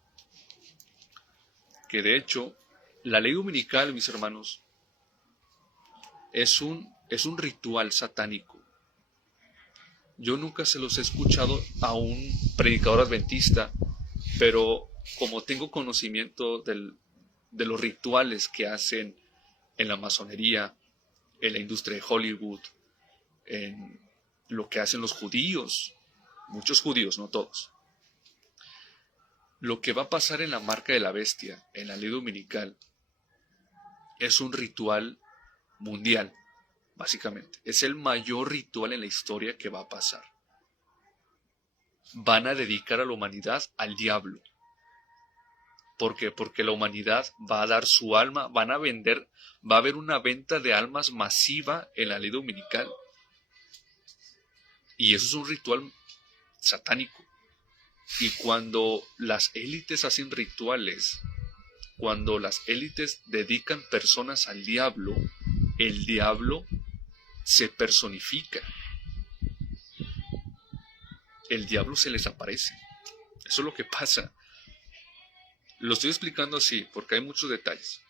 la ley dominical, mis hermanos, es un ritual satánico. Yo nunca se los he escuchado a un predicador adventista, pero como tengo conocimiento de los rituales que hacen en la masonería, en la industria de Hollywood, en lo que hacen los judíos, muchos judíos, no todos. Lo que va a pasar en la marca de la bestia, en la ley dominical, es un ritual mundial, básicamente. Es el mayor ritual en la historia que va a pasar. Van a dedicar a la humanidad al diablo. ¿Por qué? Porque la humanidad va a dar su alma, va a haber una venta de almas masiva en la ley dominical. Y eso es un ritual satánico. Y cuando las élites hacen rituales, cuando las élites dedican personas al diablo, el diablo se personifica. El diablo se les aparece. Eso es lo que pasa. Lo estoy explicando así porque hay muchos detalles.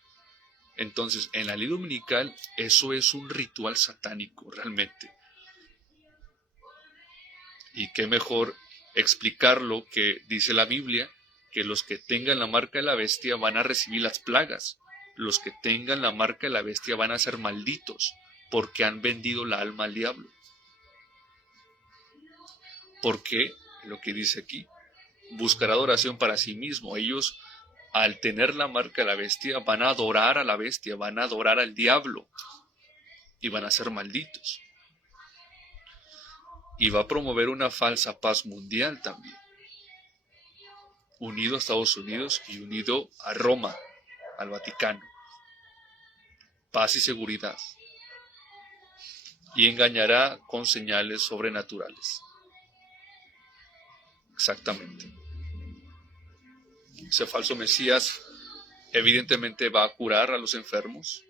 Entonces, en la ley dominical, eso es un ritual satánico, realmente. Y qué mejor explicarlo que dice la Biblia, que los que tengan la marca de la bestia van a recibir las plagas. Los que tengan la marca de la bestia van a ser malditos, porque han vendido la alma al diablo. Porque, lo que dice aquí, buscará adoración para sí mismo. Ellos, al tener la marca de la bestia, van a adorar a la bestia, van a adorar al diablo y van a ser malditos. Y va a promover una falsa paz mundial también, unido a Estados Unidos y unido a Roma, al Vaticano. Paz y seguridad. y engañará con señales sobrenaturales. Exactamente. Ese falso Mesías evidentemente va a curar a los enfermos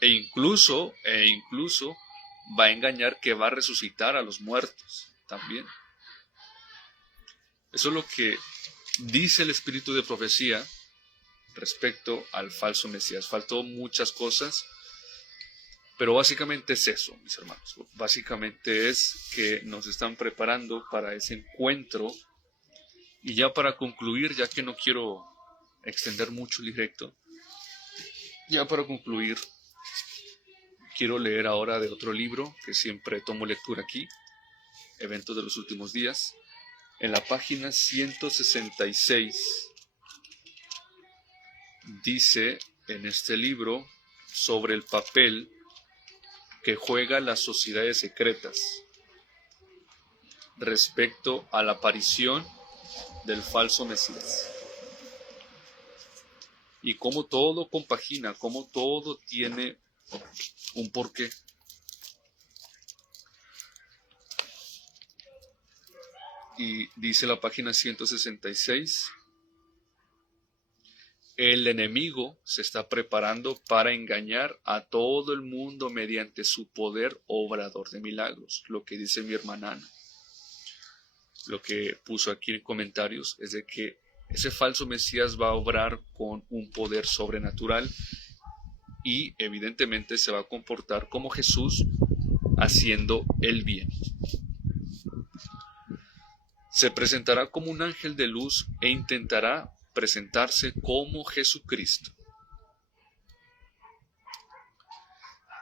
e incluso va a engañar que va a resucitar a los muertos también. Eso es lo que dice el espíritu de profecía respecto al falso Mesías. Faltó muchas cosas, pero básicamente es eso, mis hermanos. Básicamente es que nos están preparando para ese encuentro. Y ya para concluir, ya que no quiero extender mucho el directo, ya para concluir, quiero leer ahora de otro libro que siempre tomo lectura aquí, Eventos de los Últimos Días. En la página 166 dice en este libro sobre el papel que juegan las sociedades secretas respecto a la aparición del falso Mesías. Y cómo todo compagina, cómo todo tiene un porqué. Y dice la página 166, el enemigo se está preparando para engañar a todo el mundo mediante su poder obrador de milagros. Lo que dice mi hermana Ana, lo que puso aquí en comentarios, es de que ese falso Mesías va a obrar con un poder sobrenatural y evidentemente se va a comportar como Jesús haciendo el bien. Se presentará como un ángel de luz e intentará presentarse como Jesucristo.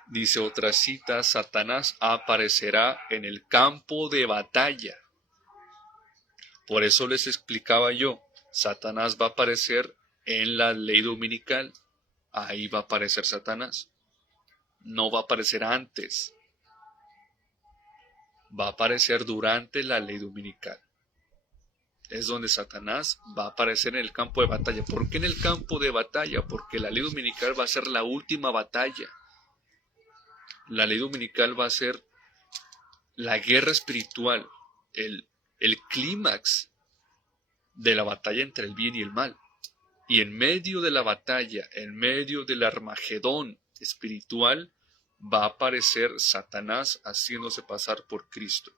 Dice otra cita, Satanás aparecerá en el campo de batalla. Por eso les explicaba yo, Satanás va a aparecer en la ley dominical. Ahí va a aparecer Satanás. No va a aparecer antes. Va a aparecer durante la ley dominical. Es donde Satanás va a aparecer en el campo de batalla. ¿Por qué en el campo de batalla? Porque la ley dominical va a ser la última batalla. La ley dominical va a ser la guerra espiritual, el clímax de la batalla entre el bien y el mal. Y en medio de la batalla, en medio del Armagedón espiritual, va a aparecer Satanás haciéndose pasar por Cristo.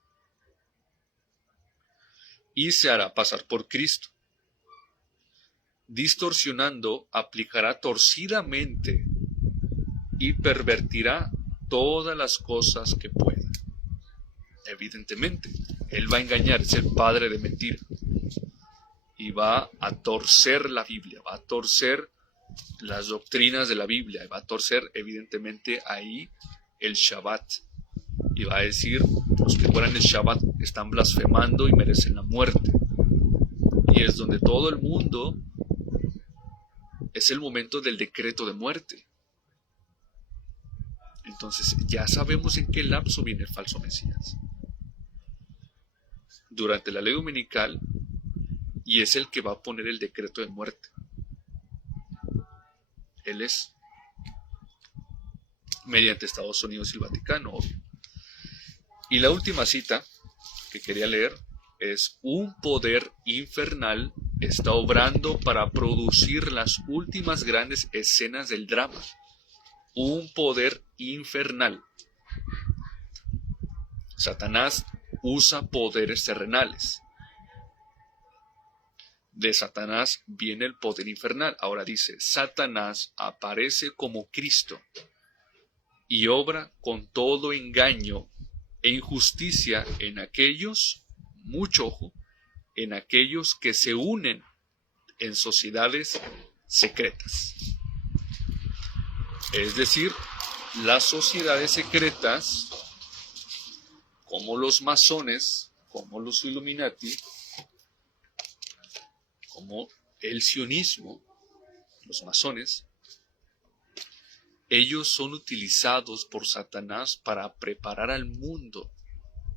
Y se hará pasar por Cristo. Distorsionando, aplicará torcidamente y pervertirá todas las cosas que pueda. Evidentemente, él va a engañar, es el padre de mentira. Y va a torcer la Biblia, va a torcer las doctrinas de la Biblia, va a torcer evidentemente ahí el Shabbat. Y va a decir, los que guardan el Shabbat están blasfemando y merecen la muerte. Y es donde todo el mundo, es el momento del decreto de muerte. Entonces ya sabemos en qué lapso viene el falso Mesías. Durante la ley dominical, y es el que va a poner el decreto de muerte. Él es, mediante Estados Unidos y el Vaticano, obvio. Y la última cita que quería leer es: un poder infernal está obrando para producir las últimas grandes escenas del drama. Un poder infernal. Satanás usa poderes terrenales. De Satanás viene el poder infernal. Ahora dice, Satanás aparece como Cristo y obra con todo engaño e injusticia en aquellos, mucho ojo, en aquellos que se unen en sociedades secretas. Es decir, las sociedades secretas, como los masones, como los Illuminati, como el sionismo, los masones, ellos son utilizados por Satanás para preparar al mundo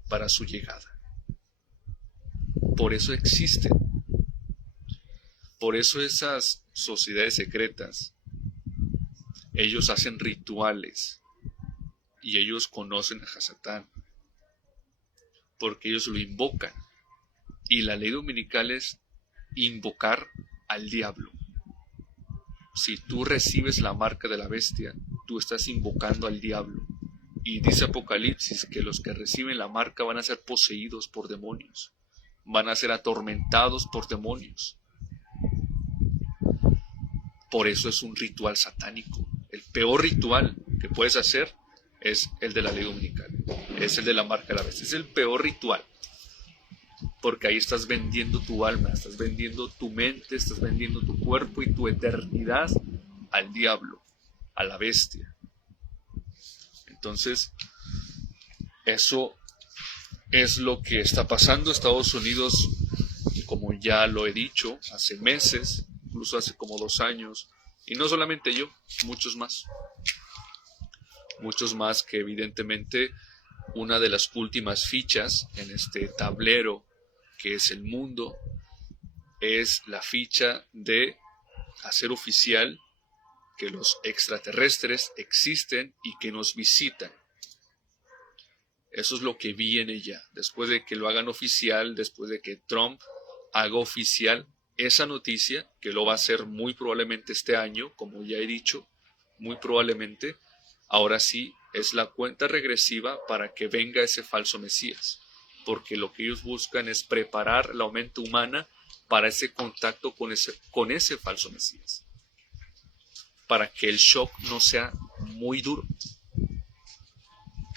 para su llegada. Por eso existen. Por eso esas sociedades secretas, ellos hacen rituales y ellos conocen a Hasatán, porque ellos lo invocan. Y la ley dominical es invocar al diablo. Si tú recibes la marca de la bestia, tú estás invocando al diablo. Y dice Apocalipsis que los que reciben la marca van a ser poseídos por demonios, van a ser atormentados por demonios. Por eso es un ritual satánico. El peor ritual que puedes hacer es el de la ley dominical, es el de la marca de la bestia. Es el peor ritual, porque ahí estás vendiendo tu alma, estás vendiendo tu mente, estás vendiendo tu cuerpo y tu eternidad al diablo, a la bestia. Entonces, eso es lo que está pasando. Estados Unidos, como ya lo he dicho, hace meses, incluso hace como 2 años, y no solamente yo, muchos más que evidentemente una de las últimas fichas en este tablero que es el mundo, es la ficha de hacer oficial que los extraterrestres existen y que nos visitan. Eso es lo que viene ya. Después de que lo hagan oficial, después de que Trump haga oficial esa noticia, que lo va a hacer muy probablemente este año, como ya he dicho, muy probablemente, ahora sí es la cuenta regresiva para que venga ese falso Mesías. Porque lo que ellos buscan es preparar la mente humana para ese contacto con ese falso Mesías, para que el shock no sea muy duro.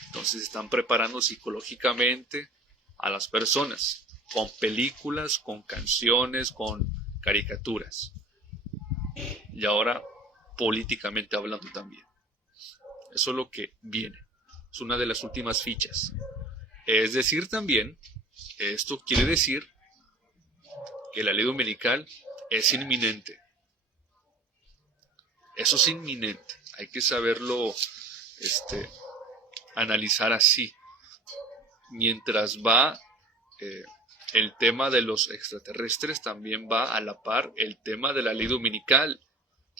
Entonces están preparando psicológicamente a las personas, con películas, con canciones, con caricaturas, y ahora políticamente hablando también. Eso es lo que viene, es una de las últimas fichas. Es decir, también, esto quiere decir que la ley dominical es inminente. Eso es inminente. Hay que saberlo analizar así. Mientras va el tema de los extraterrestres, también va a la par el tema de la ley dominical.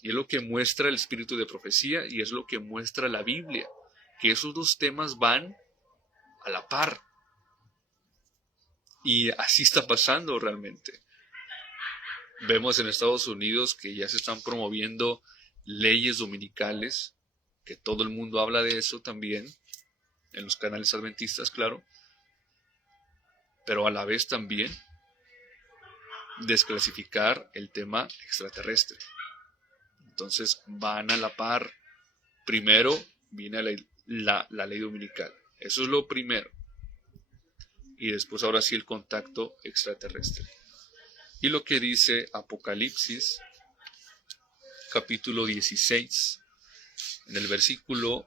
Y es lo que muestra el espíritu de profecía y es lo que muestra la Biblia. Que esos dos temas van a la par. Y así está pasando realmente. Vemos en Estados Unidos que ya se están promoviendo leyes dominicales, que todo el mundo habla de eso también, en los canales adventistas, claro, pero a la vez también desclasificar el tema extraterrestre. Entonces van a la par. Primero viene la ley dominical. Eso es lo primero. Y después ahora sí el contacto extraterrestre. Y lo que dice Apocalipsis, capítulo 16, en el versículo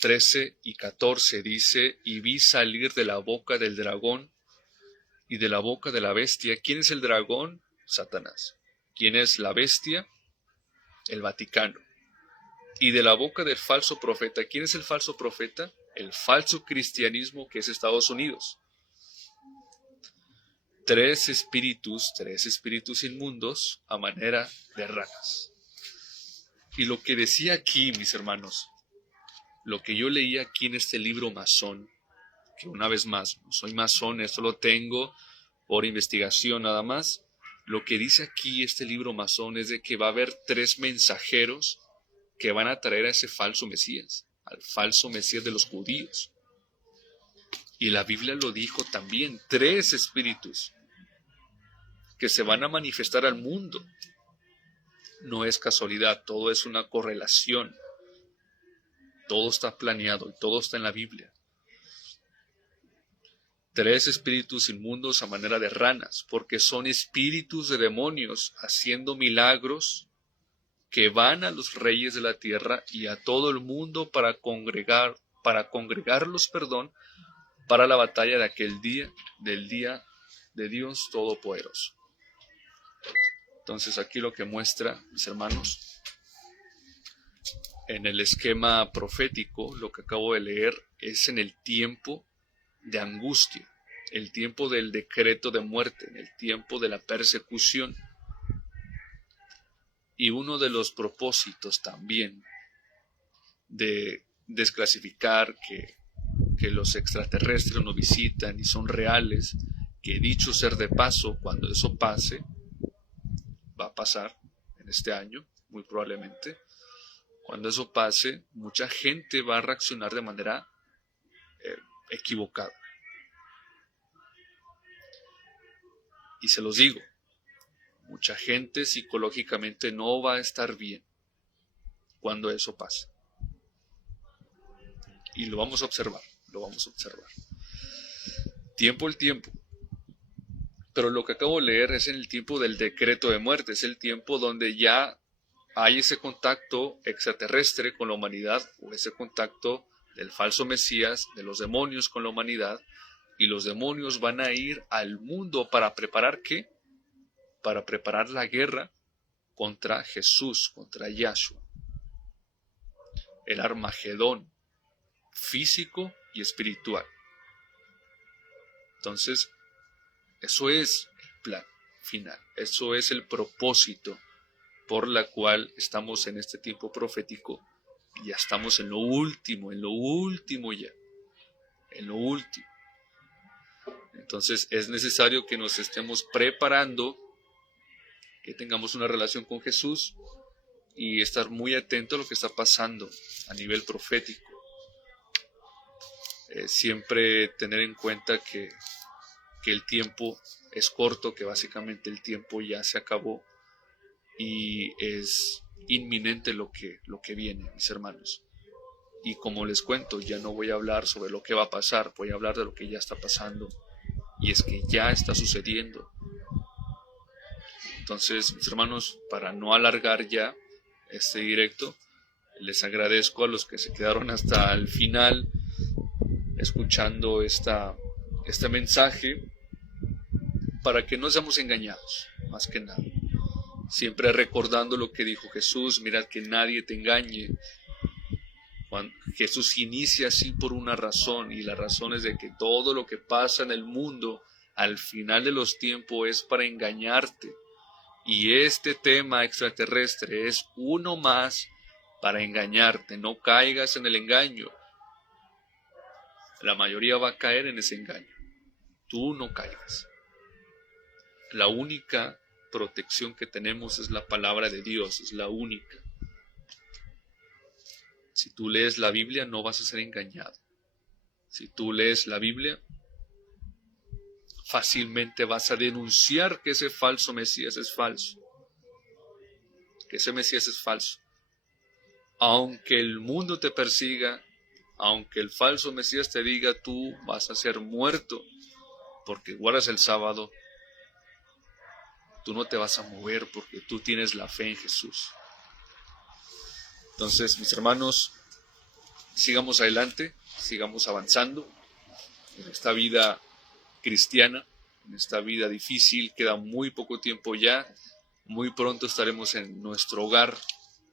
13 y 14 dice: y vi salir de la boca del dragón y de la boca de la bestia. ¿Quién es el dragón? Satanás. ¿Quién es la bestia? El Vaticano. Y de la boca del falso profeta. ¿Quién es el falso profeta? El falso cristianismo, que es Estados Unidos. 3 espíritus inmundos a manera de ranas. Y lo que decía aquí, mis hermanos, lo que yo leía aquí en este libro masón, que una vez más, no soy masón, esto lo tengo por investigación nada más. Lo que dice aquí este libro masón es de que va a haber 3 mensajeros que van a traer a ese falso Mesías, al falso Mesías de los judíos. Y la Biblia lo dijo también, 3 espíritus que se van a manifestar al mundo. No es casualidad, todo es una correlación. Todo está planeado y todo está en la Biblia. 3 espíritus inmundos a manera de ranas, porque son espíritus de demonios haciendo milagros que van a los reyes de la tierra y a todo el mundo para congregarlos, para la batalla de aquel día, del día de Dios Todopoderoso. Entonces aquí lo que muestra, mis hermanos, en el esquema profético, lo que acabo de leer, es en el tiempo de angustia, el tiempo del decreto de muerte, en el tiempo de la persecución. Y uno de los propósitos también de desclasificar que los extraterrestres nos visitan y son reales, que dicho ser de paso, cuando eso pase, va a pasar en este año, muy probablemente, cuando eso pase, mucha gente va a reaccionar de manera equivocada. Y se los digo, mucha gente psicológicamente no va a estar bien cuando eso pase. Y lo vamos a observar, Tiempo el tiempo. Pero lo que acabo de leer es en el tiempo del decreto de muerte, es el tiempo donde ya hay ese contacto extraterrestre con la humanidad, o ese contacto del falso Mesías, de los demonios con la humanidad, y los demonios van a ir al mundo para preparar ¿qué? Para preparar la guerra contra Jesús, contra Yahshua. El Armagedón físico y espiritual. Entonces, eso es el plan final, eso es el propósito por la cual estamos en este tiempo profético y ya estamos en lo último ya, en lo último. Entonces es necesario que nos estemos preparando, que tengamos una relación con Jesús y estar muy atento a lo que está pasando a nivel profético. Siempre tener en cuenta que el tiempo es corto, que básicamente el tiempo ya se acabó y es inminente lo que viene, mis hermanos. Y como les cuento, ya no voy a hablar sobre lo que va a pasar, voy a hablar de lo que ya está pasando, y es que ya está sucediendo. Entonces, mis hermanos, para no alargar ya este directo, les agradezco a los que se quedaron hasta el final escuchando este mensaje, para que no seamos engañados, más que nada. Siempre recordando lo que dijo Jesús, mirad que nadie te engañe. Jesús inicia así por una razón, y la razón es de que todo lo que pasa en el mundo al final de los tiempos es para engañarte. Y este tema extraterrestre es uno más para engañarte. No caigas en el engaño. La mayoría va a caer en ese engaño. Tú no caigas. La única protección que tenemos es la palabra de Dios, es la única. Si tú lees la Biblia no vas a ser engañado. Si tú lees la Biblia, fácilmente vas a denunciar que ese falso Mesías es falso. Que ese Mesías es falso. Aunque el mundo te persiga, aunque el falso Mesías te diga tú vas a ser muerto porque guardas el sábado, tú no te vas a mover porque tú tienes la fe en Jesús. Entonces, mis hermanos, sigamos adelante, sigamos avanzando en esta vida cristiana, en esta vida difícil. Queda muy poco tiempo ya, muy pronto estaremos en nuestro hogar.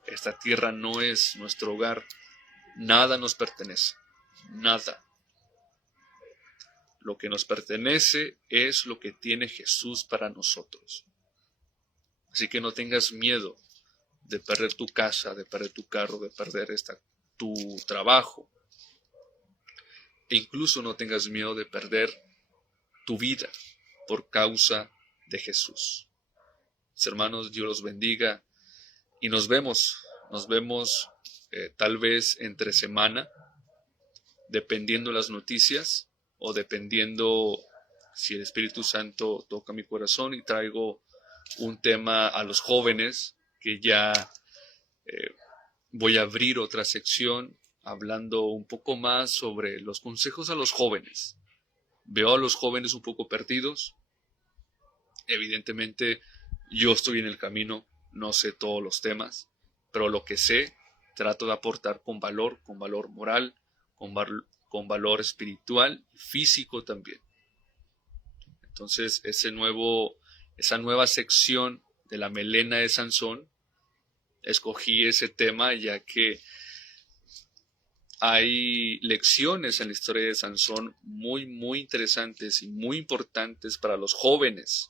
Esta tierra no es nuestro hogar, nada nos pertenece, nada. Lo que nos pertenece es lo que tiene Jesús para nosotros. Así que no tengas miedo de perder tu casa, de perder tu carro, de perder tu trabajo. E incluso no tengas miedo de perder tu vida por causa de Jesús. Mis hermanos, Dios los bendiga y nos vemos tal vez entre semana, dependiendo las noticias o dependiendo si el Espíritu Santo toca mi corazón y traigo un tema a los jóvenes, que ya voy a abrir otra sección hablando un poco más sobre los consejos a los jóvenes. Veo a los jóvenes un poco perdidos. Evidentemente, yo estoy en el camino, no sé todos los temas, pero lo que sé, trato de aportar con valor moral, con valor espiritual y físico también. Entonces, esa nueva sección de la melena de Sansón, escogí ese tema ya que hay lecciones en la historia de Sansón muy, muy interesantes y muy importantes para los jóvenes.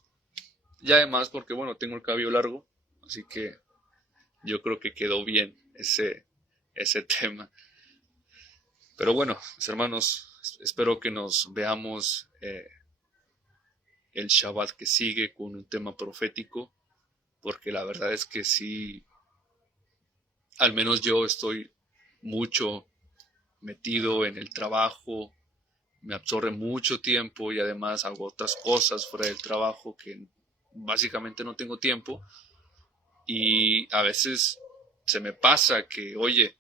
Y además porque, tengo el cabello largo, así que yo creo que quedó bien ese tema. Pero bueno, mis hermanos, espero que nos veamos el Shabbat que sigue con un tema profético, porque la verdad es que sí, al menos yo estoy mucho metido en el trabajo, me absorbe mucho tiempo y además hago otras cosas fuera del trabajo que básicamente no tengo tiempo, y a veces se me pasa que, oye,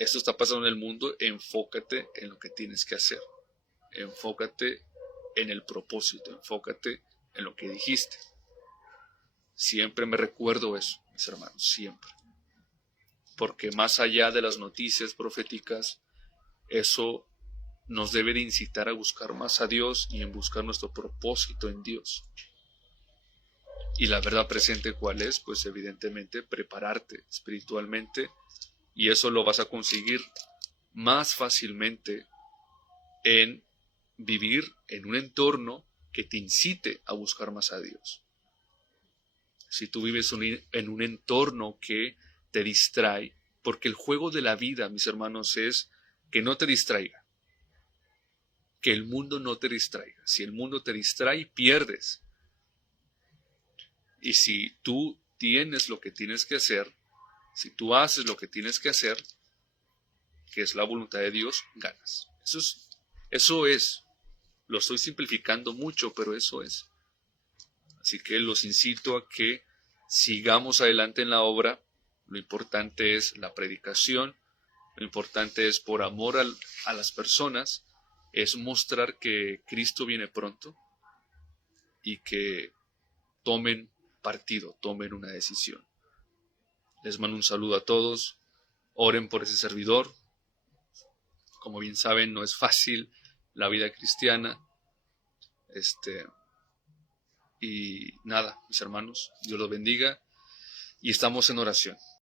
esto está pasando en el mundo, enfócate en lo que tienes que hacer, enfócate en el propósito, enfócate en lo que dijiste. Siempre me recuerdo eso, mis hermanos, siempre. Porque más allá de las noticias proféticas, eso nos debe de incitar a buscar más a Dios y en buscar nuestro propósito en Dios. Y la verdad presente, ¿cuál es? Pues evidentemente prepararte espiritualmente, y eso lo vas a conseguir más fácilmente en vivir en un entorno que te incite a buscar más a Dios. Si tú vives en un entorno que te distrae, porque el juego de la vida, mis hermanos, es que no te distraiga, que el mundo no te distraiga. Si el mundo te distrae, pierdes. Y si tú tienes lo que tienes que hacer, si tú haces lo que tienes que hacer, que es la voluntad de Dios, ganas. Eso es. Lo estoy simplificando mucho, pero eso es. Así que los incito a que sigamos adelante en la obra. Lo importante es la predicación, lo importante es por amor a las personas, es mostrar que Cristo viene pronto y que tomen partido, tomen una decisión. Les mando un saludo a todos, oren por ese servidor. Como bien saben, no es fácil la vida cristiana. Y nada, mis hermanos, Dios los bendiga y estamos en oración.